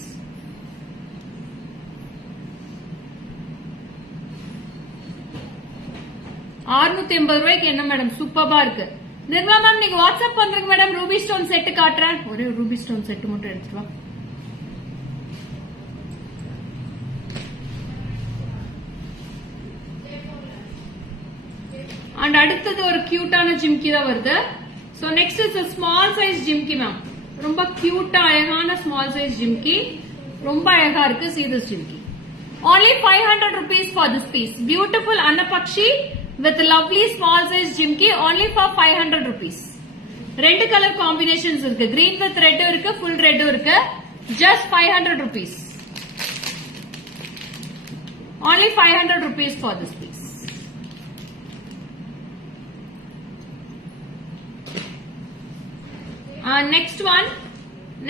₹680 என்ன மேடம் சூப்பரா இருக்கு. நிர்மலா மேம் நீங்க வாட்ஸ்அப் பண்றீங்க மேடம். ரூபி ஸ்டோன் செட் காட்டுறேன். ஒரே ரூபி ஸ்டோன் செட் மட்டும் எடுத்துட்டு வா. அண்ட் அடுத்தது ஒரு கியூட்டான ஜிம்கி தான் வருது. So next is small size jhumki மேம். ரொம்ப கியூட்டா அழகான ஸ்மால் சைஸ் ஜிம்கி. ரொம்ப அழகா இருக்கு. See this jhumki. Only 500 rupees for this piece. Beautiful Annapakshi with lovely small size jimki. Only for 500 rupees. ரெண்டு கலர் காம்பினேஷன்ஸ் இருக்கு. green with red இருக்கு, full red இருக்கு. Just 500 rupees. Only 500 rupees for this piece.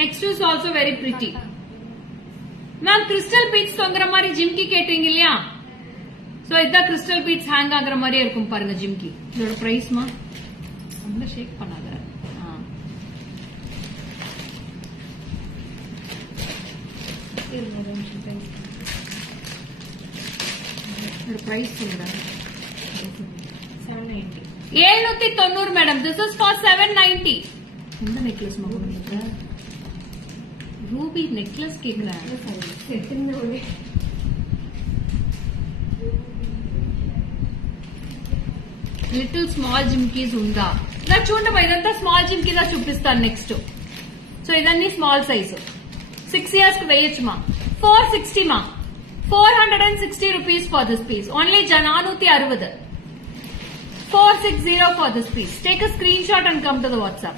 Next is also very pretty. Ma'am crystal beads தொங்குற மாதிரி ஜிம்கி கேட்டீங்க இல்லையா? சோ இதான் crystal beads hang ஆகுற மாதிரியே இருக்கும் பாருங்க ஜிம்கி. இதோட பிரைஸ்மா ரொம்ப ஷேக் பண்ணாத. பிரைஸ் சொல்றேன் 790 மேடம். This is for 790. இந்த நெக்லஸ் ரூபி நெக்லஸ் கேக்குறேன். లిటిల్ స్మాల్ జిమ్కీస్ ఉందా? ఇలా చూడమ్మా, ఇదంతా స్మాల్ జిమ్కీ దా చూపిస్తాను నెక్స్ట్. సో ఇదన్నీ స్మాల్ సైజ్ 6 years కి వేయచ్చుమా. 460 మా, 460 rupees for this piece. Only 460. 460 for this piece. Take a screenshot and come to the WhatsApp.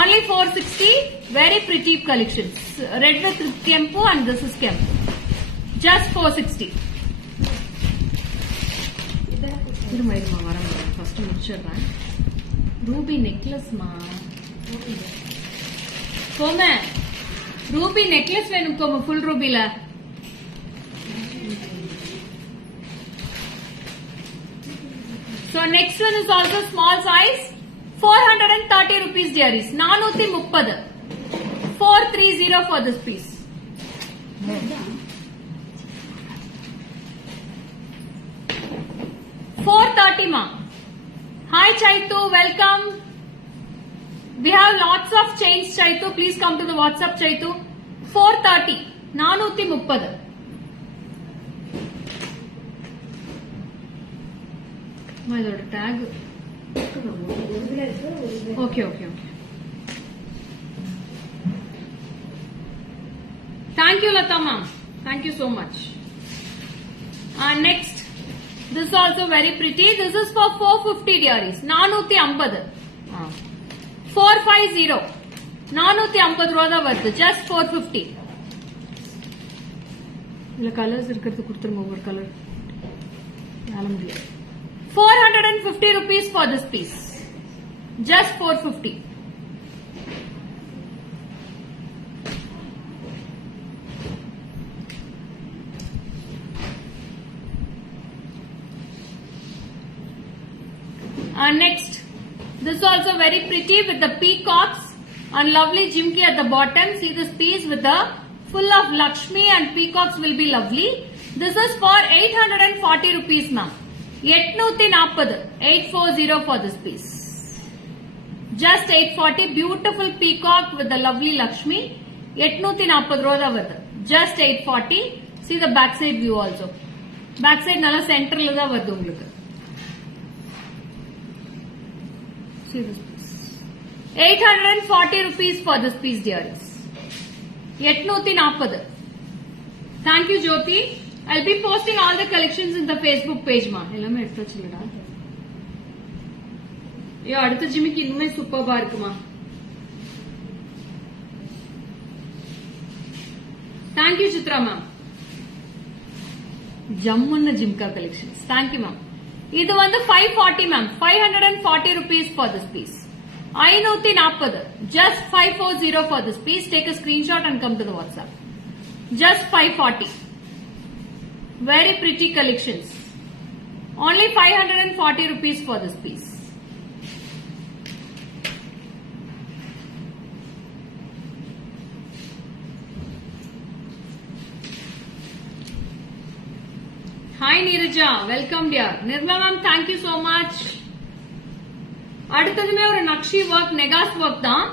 Only 460. Very pretty collections. Red with kempu and this is kempu. Just 460. First முடிச்சிடுறேன். Ruby necklace மா கோமே, Ruby necklace வேணும் கோமே, ஃபுல் ரூபில. So next one is also small size. 430 rupees dearies. 430. 430 for this piece. 430 ma. Hi Chaitu, welcome. We have lots of change Chaitu. Please come to the WhatsApp Chaitu. 430. 430. My lord, tag. Okay. Thank you Lata ma'am. Thank you so much. Next. This is also very pretty. This is for 450 dearies. 450. 450. 450 ரூபா தான் வருது. Just 450. இல்ல கலர்ஸ் இருக்கிறது கொடுத்துருங்க, ஒவ்வொரு கலர். 450 rupees for this piece. Just 450. Next, this is also very pretty with the peacocks and lovely jimki at the bottom. See this piece with the full of Lakshmi and peacocks will be lovely. This is for 840 rupees ma'am. 840. 840 for this piece. Just 840. Beautiful peacock with the lovely Lakshmi. 840 ரூபா வருது. Just 840. See the back side view also. Back side நல்லா சென்டர்ல தான் வருது உங்களுக்கு. See this piece. 840 rupees for this piece dearies. 840. Thank you Jyoti. I'll be posting all the collections in the Facebook page ma. எல்லாமே எடுத்து வச்சிருடா. ஐயோ அடுத்த ஜிமிக்கு இன்னுமே சூப்பர்பா இருக்குமா. Thank you Chitra ma'am. ஜம்முன்ன jhumka collections. Thank you ma'am. இது வந்து 540 ma'am. 540 rupees for this piece. 540. Just 540 for this piece. Take a screenshot and come to the WhatsApp. Just 540. Very pretty collections. Only 540 rupees for this piece. Hi Neeraja, welcome dear. Nirmala ma'am, thank you so much. அடுத்ததுமே ஒரு நக்ஷி work, நெகாஸ் work தான்.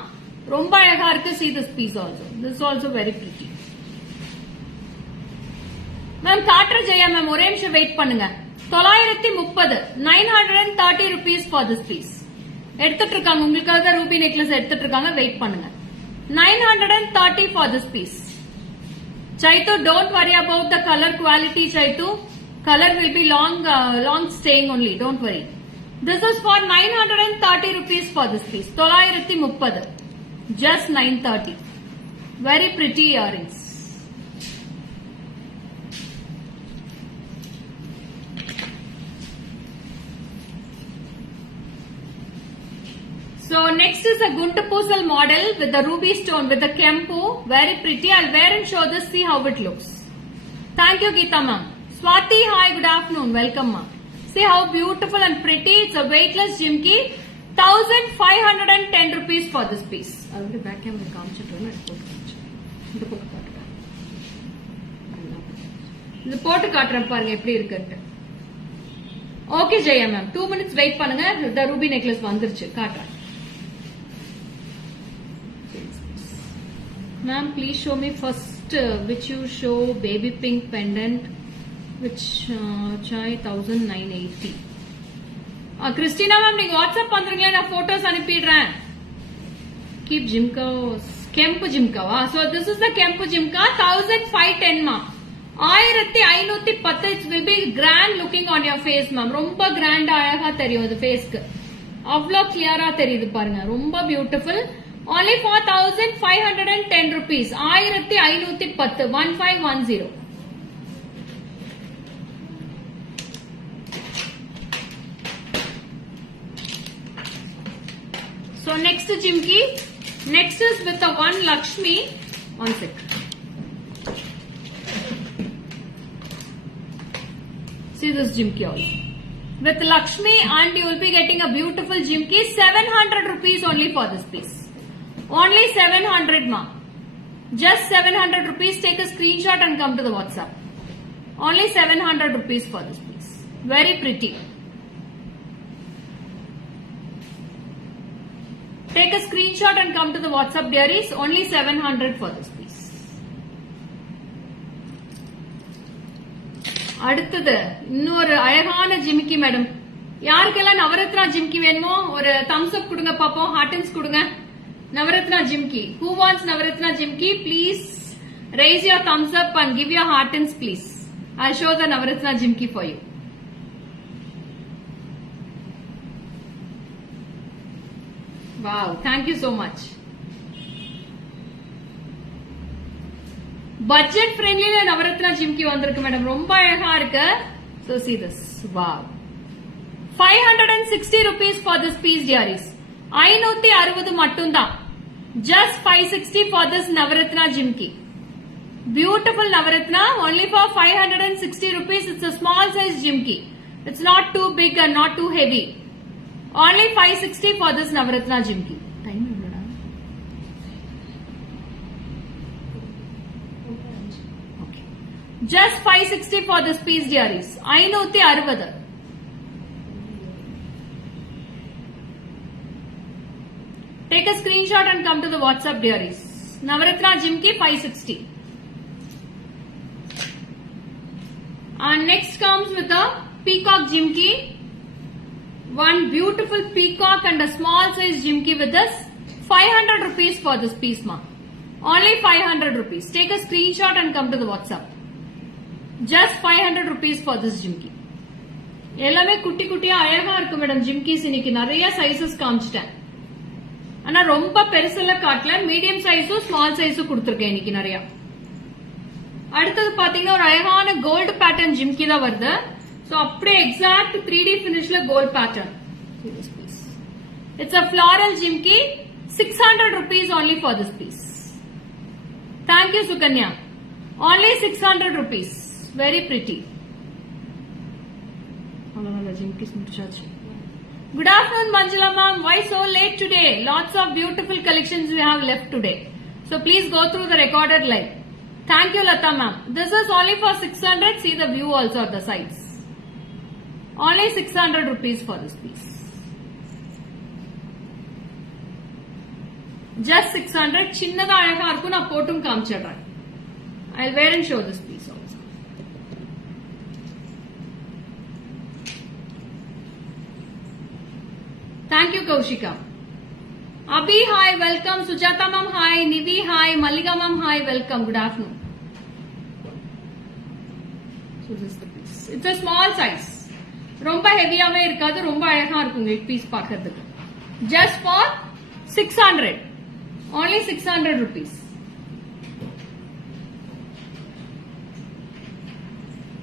ரொம்ப அழகா இருக்கு. See this piece also. This is also very pretty. Ma'am காட்டுற ஜெயா மேம், ஒரே நிமிஷம் வெயிட் பண்ணுங்க. 930. 930 rupees for this piece. எடுத்துட்டு இருக்காங்க உங்களுக்காக ரூபி நெக்லஸ் எடுத்துட்டு இருக்காங்க. வெயிட் பண்ணுங்க. 930 for this piece. Chaitu, don't worry about the color quality Chaitu. Color will be long staying only. Don't worry. This is for 930 rupees for this piece. 930. Just 930. Very pretty earrings. So next is a Guntu Pusal model with the ruby stone with the kempu. Very pretty. I'll wear and show this. See how it looks. Thank you Geeta ma'am. Swati, hi, good afternoon. Welcome, ma. See how beautiful and pretty. It's a weightless jimki. 1510 rupees for this piece. I'll be back camera இது போட்டு காட்டுறேன் பாருங்க எப்படி இருக்குன்னு. Okay Jaya ma'am 2 minutes wait பண்ணுங்க. இந்த Ruby necklace வந்துருச்சு காட்டுறேன். Ma'am, please show me first which you show baby pink pendant which chai 1980. Christina ma'am நீங்க வாட்ஸ்அப் பண்றீங்களா நான் போட்டோஸ் அனுப்பிடுறேன். Keep jimka kempu jimka. So this is the kempu jimka 1510 ma. 1510 it will be grand looking on your face ma'am. ரொம்ப grand அழகா தெரியும் இது ஃபேஸ்க்கு. அவ்ளோ கிளியரா தெரியுது பாருங்க. ரொம்ப பியூட்டிஃபுல். Only 4510 rupees. 1510 1510. So next jimki. Next is with the one Lakshmi. One sec. See this jimki also. With Lakshmi and you will be getting a beautiful jimki. 700 rupees only for this piece. Only 700 ma. Just 700 rupees. Take a screenshot and come to the WhatsApp. Only 700 rupees for this piece. Very pretty. Take a screenshot and come to the WhatsApp dearies. Only 700 for this piece. அடுத்தது இன்னொரு அழகான ஜிமிக்கி மேடம். யாருக்கெல்லாம் நவரத்னா ஜிமிக்கி வேணுமோ ஒரு thumbs up கொடுங்க பாப்போம். ஹார்ட்டன்ஸ் கொடுங்க. Navaratna Jimki. Who wants Navaratna Jimki? Please raise your thumbs up and give your heartins please. I'll show the Navaratna Jimki for you. Wow, thank you so much. Budget friendly Navaratna Jimki vandirukku madam. Romba azhaga irukku. So see this. Wow. 560 rupees for this piece dearies. 560 mattumda. Just 560 for this Navaratna Jimki. Beautiful Navaratna. Only for 560 rupees. It's a small size Jimki. It's not too big and not too heavy. Only 560 for this Navaratna Jimki. Time okay. Just 560 for this piece dearies. 560. Take a screenshot and come to the WhatsApp dearies. Navaratna Jimki 560. And next comes with a peacock Jimki. One beautiful peacock and a small size Jimki with this. 500 rupees for this piece ma. Only 500 rupees. Take a screenshot and come to the WhatsApp. Just 500 rupees for this Jimki. எல்லாமே குட்டி குட்டியா அழகா இருக்கு மேடம் ஜிம்கிஸ். இன்னைக்கு நிறைய சைசஸ் காமிச்சிட்டேன். ஆனா ரொம்ப பெருசுல காட்டல. மீடியம் சைஸும் ஸ்மால் சைஸும் கொடுத்திருக்கேன் இன்னைக்கு நிறைய. அடுத்தது பாத்தீங்கன்னா ஒரு அழகான கோல்டு பேட்டர்ன் ஜிம்கி தான் வருது. சோ அப்படியே எக்ஸாக்ட் 3D பினிஷ்ல gold pattern. It's a floral jimki. 600 rupees only for this piece. Thank you Sukanya. Only 600 rupees. Very pretty. அவ்வளவுதான் ஜிம்கிஸ் முடிச்சாச்சு. Good afternoon Manjula ma'am. Why so late today? Lots of beautiful collections we have left today. So please go through the recorded live. Thank you Lata ma'am. This is only for 600. See the view also of the sides. Only 600 rupees for this piece. Just 600. சின்னதா அழகா இருக்கும். நான் போட்டும் காமிச்சிடுறேன். I'll wear and show this piece also. Thank you Kaushika. Abhi hi, welcome. Sujata ma'am hi. Nivi hi. Mallika ma'am hi. Welcome. Good afternoon. So this is the piece. It's a small size. ரொம்ப ஹெவியாவே இருக்காது. ரொம்ப அழகா இருக்கும் இந்த பீஸ் பார்க்கிறதுக்கு. Just for 600. Only 600 rupees.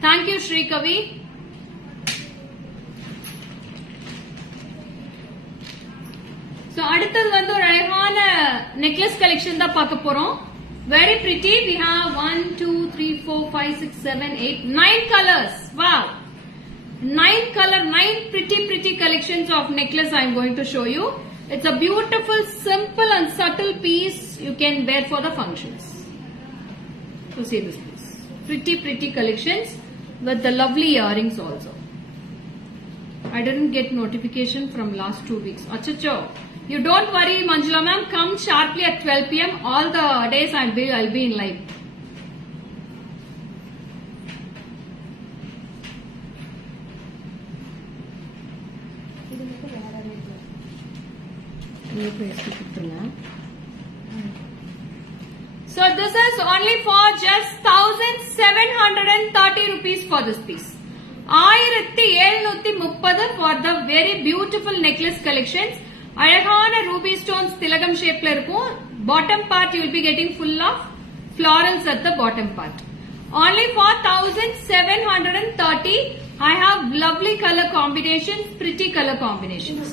Thank you Shri Kavi. So அடுத்தது வந்து ஒரு அழகான நெக்லஸ் கலெக்ஷன் தான் பார்க்க போறோம். Very pretty. We have 1, 2, 3, 4, 5, 6, 7, 8, 9 colors. Wow. 9 color, 9 pretty collections of necklace I am going to show you. It's a beautiful, simple and subtle piece you can wear for the functions. So see this piece. Pretty collections with the lovely earrings also. I didn't get notification from last 2 weeks. Achacho. You don't worry, Manjula ma'am. Come sharply at 12 p.m. All the days I'll be in live. So this is only for just 1,730 rupees for this piece. 1730 for the very beautiful necklace collections. அழகான ruby stones tilagam shape la irukum. Bottom part you will be getting full of florals at the bottom part. Only for 1,730. I have lovely color combinations, pretty color combinations.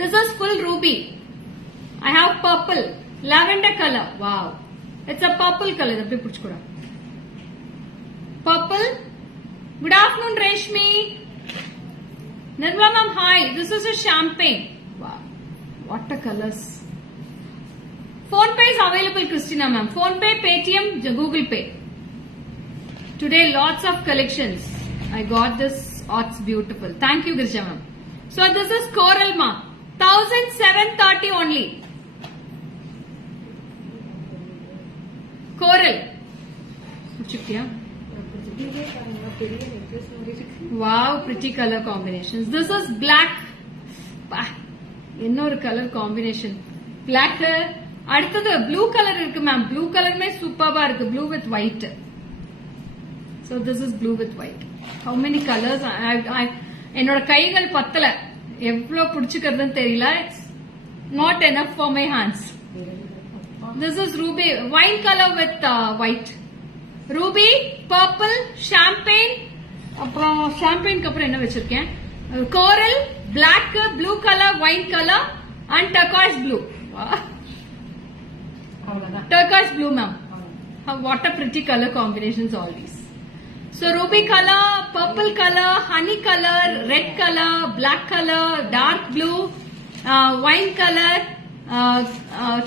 This is full ruby. I have purple, lavender color. Wow. It's a purple color. Purple. Good afternoon, Reshmi. Nirmala ma'am, hi. This is a champagne. Wow. What a colors. Phone Pay is available, Christina ma'am. Phone Pay, Paytm, Google Pay. Today lots of collections. I got this. Oh, it's beautiful. Thank you, Girija ma'am. So this is coral ma'am. 1,730 only. Coral. Wow, pretty color combinations. This is black. Innor color combination. Black. அடுத்தது blue color இருக்கு ma'am. Blue color மே சூப்பர்பா இருக்கு. Blue with white. So this is blue with white. How many colors? என்னோட கைகள் பத்தல. எவ்வளவு புடிச்சுக்கிறதுன்னு தெரியல. It's not enough for my hands. This is ruby. Wine color with white. Ruby, purple, champagne. அப்புறம் champagne அப்புறம் என்ன வச்சிருக்கேன்? Coral, black, blue color, wine color and turquoise blue. Turquoise blue ma'am. What a pretty color combinations all these. So ruby color, purple color, honey color, red color, black color, dark blue, wine color,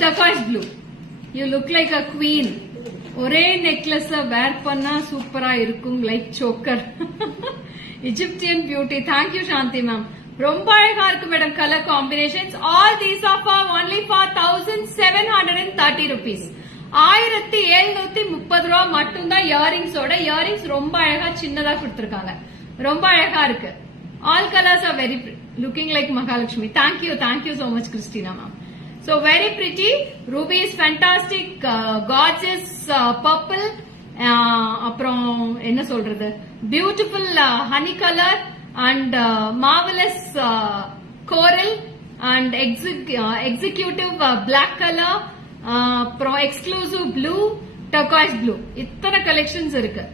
turquoise blue. You look like a queen. ஒரே நெக்லஸ் வேர் பண்ணா சூப்பரா இருக்கும் like choker. Egyptian beauty. Thank you Shanti ma'am. ரொம்ப அழகா இருக்கு madam colour combinations. All these are for only for 1,730 rupees. 1,730 ரூபா மட்டும்தான் இயரிங்ஸோட. இயரிங்ஸ் ரொம்ப அழகா சின்னதா கொடுத்திருக்காங்க. ரொம்ப அழகா இருக்கு. All colors are very looking like Mahalakshmi. Thank you so much Christina ma'am. So very pretty. Ruby is fantastic. Gorgeous purple. அப்புறம் என்ன சொல்றது? Beautiful honey color and marvelous coral and executive black color. அப்புறம் exclusive blue, turquoise blue. இத்தனை collections இருக்கு.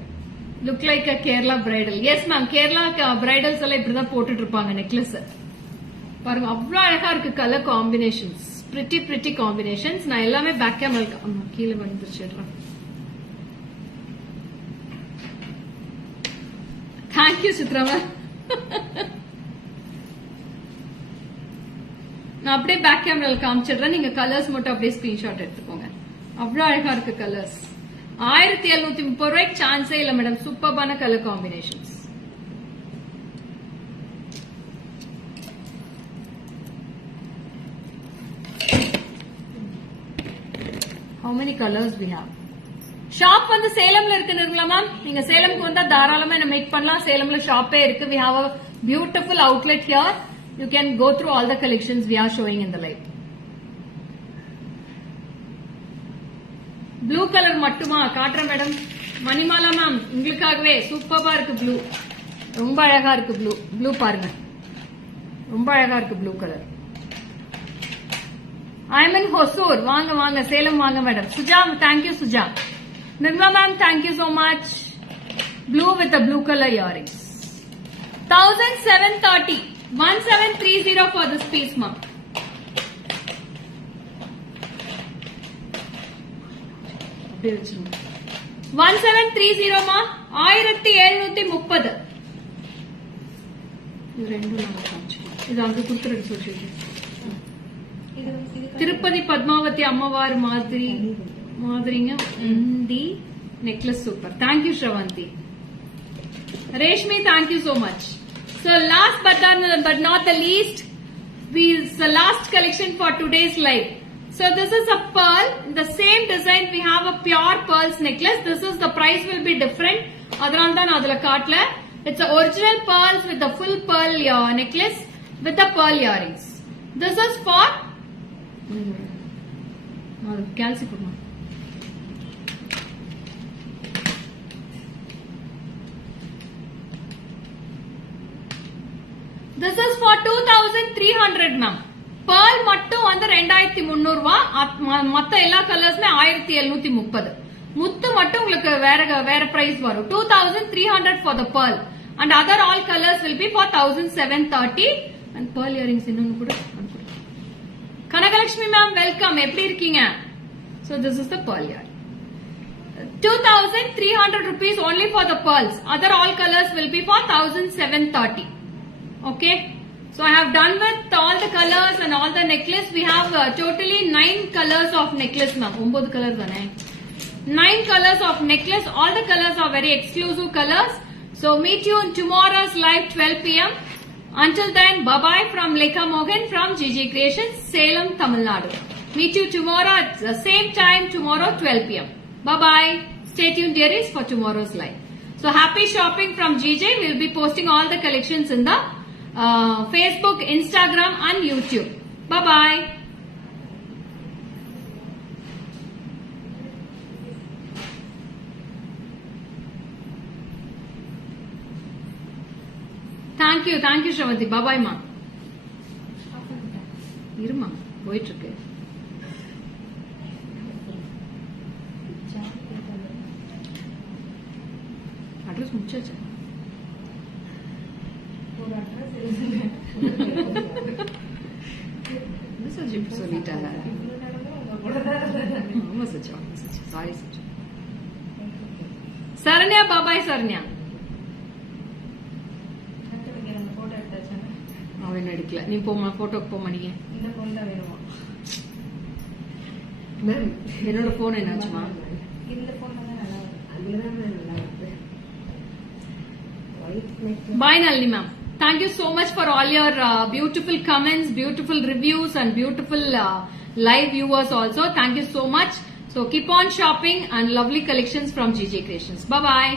Look like a Kerala bridal. Yes ma'am. Kerala bridals எல்லாம் இப்படிதான் போட்டுட்டு இருப்பாங்க necklace. பாருங்க அவ்வளவு அழகா இருக்கு கலர் காம்பினேஷன்ஸ். pretty combinations. நான் எல்லாமே பேக் கேமரா கீழே வந்துருச்சிடுறேன். Thank you சித்ராமா. நான் அப்படியே பேக் கேமரால காமிச்சிடுறேன். நீங்க கலர்ஸ் மட்டும் அப்படியே ஸ்கிரீன்ஷாட் எடுத்துக்கோங்க. அவ்வளவு அழகா இருக்கு கலர்ஸ். 1,730 ரூபாய்க்கு சான்ஸே இல்ல மேடம். சூப்பர்பான colour combinations. How many colors we have? Shop வந்து சேலம்ல இருக்கு நிர்மலா மேம். நீங்க சேலம்க்கு வந்தா தாராளமா என்ன மீட் பண்ணலாம். சேலம்ல ஷாப்பே இருக்கு. We have a beautiful outlet here. You can go through all the collections we are showing in the live. Blue colour மட்டுமா காட்டுறேன் மேடம். மணிமாலா மேம் உங்களுக்காகவே சூப்பர்பா இருக்கு ப்ளூ. ரொம்ப அழகா இருக்கு ப்ளூ. ப்ளூ பாருங்க ரொம்ப அழகா இருக்கு blue colour. I am in Hosur. வாங்க சேலம் வாங்க madam. Suja thank you Suja. Nirmala ma'am thank you so much. Blue with a blue color earrings. 1,730. 1,730 for this piece ma'am. அப்படியே வச்சிருங்க. 1730 மா 1730. இது ரெண்டும் நாங்க காமிச்சிக்கலாம். இது அங்க கொடுத்துருங்க சொல்லிட்டு. திருப்பதி பத்மாவதி அம்மவார் மாதிரிங்க தி necklace super. Thank you Shravanti. Reshmi, thank you so much. So last but not the least, the last collection for today's live. So this is a pearl, the same design. We have a pure pearls necklace. This is the price will be different. Adrandan adula kaatla. It's a original pearls with the full pearl necklace with the pearl earrings. This is for calcium. This is for 2300 ma'am. Pearl மட்டும் வந்து 2300 ரூபாய். மத்த எல்லா கலர்ஸ்மே 1730. முத்து மட்டும் உங்களுக்கு வேற பிரைஸ் வரும். 2300 for the pearl and other all colors will be for 1730 and pearl earrings இன்னொன்னு கூட. Kanagalakshmi ma'am welcome. எப்படி இருக்கீங்க? So this is the pearl earring. 2300 rupees only for the pearls. Other all colors will be for 1730. Okay. So I have done with all the colors and all the necklace. We have totally 9 colors of necklace ma'am. 9 colors ane. 9 colors of necklace. All the colors are very exclusive colors. So meet you in tomorrow's live 12 p.m. Until then, bye-bye from Lekha Mohan from GG Creations, Salem, Tamil Nadu. Meet you tomorrow at the same time, tomorrow 12 p.m. Bye-bye. Stay tuned dearies for tomorrow's live. So happy shopping from GJ. We'll be posting all the collections in the Facebook, Instagram and YouTube. Bye-bye. Thank you Shravanti. Bye-bye ma. இருமா போயிட்டு இருக்கு. அட்ரஸ் முடிச்சாச்சு. சொல்லிட்டாங்க. சாரி சரண்யா. பாபாய் சரண்யா. அவன் எடுக்கல. நீ போமா போட்டோக்கு போமா. நீங்க என்னோட போன் என்னாச்சுமா? Bye Nalini ma'am. Thank you so much for all your beautiful comments, beautiful reviews and beautiful live viewers also. Thank you so much. So keep on shopping and lovely collections from GJ Creations. Bye bye.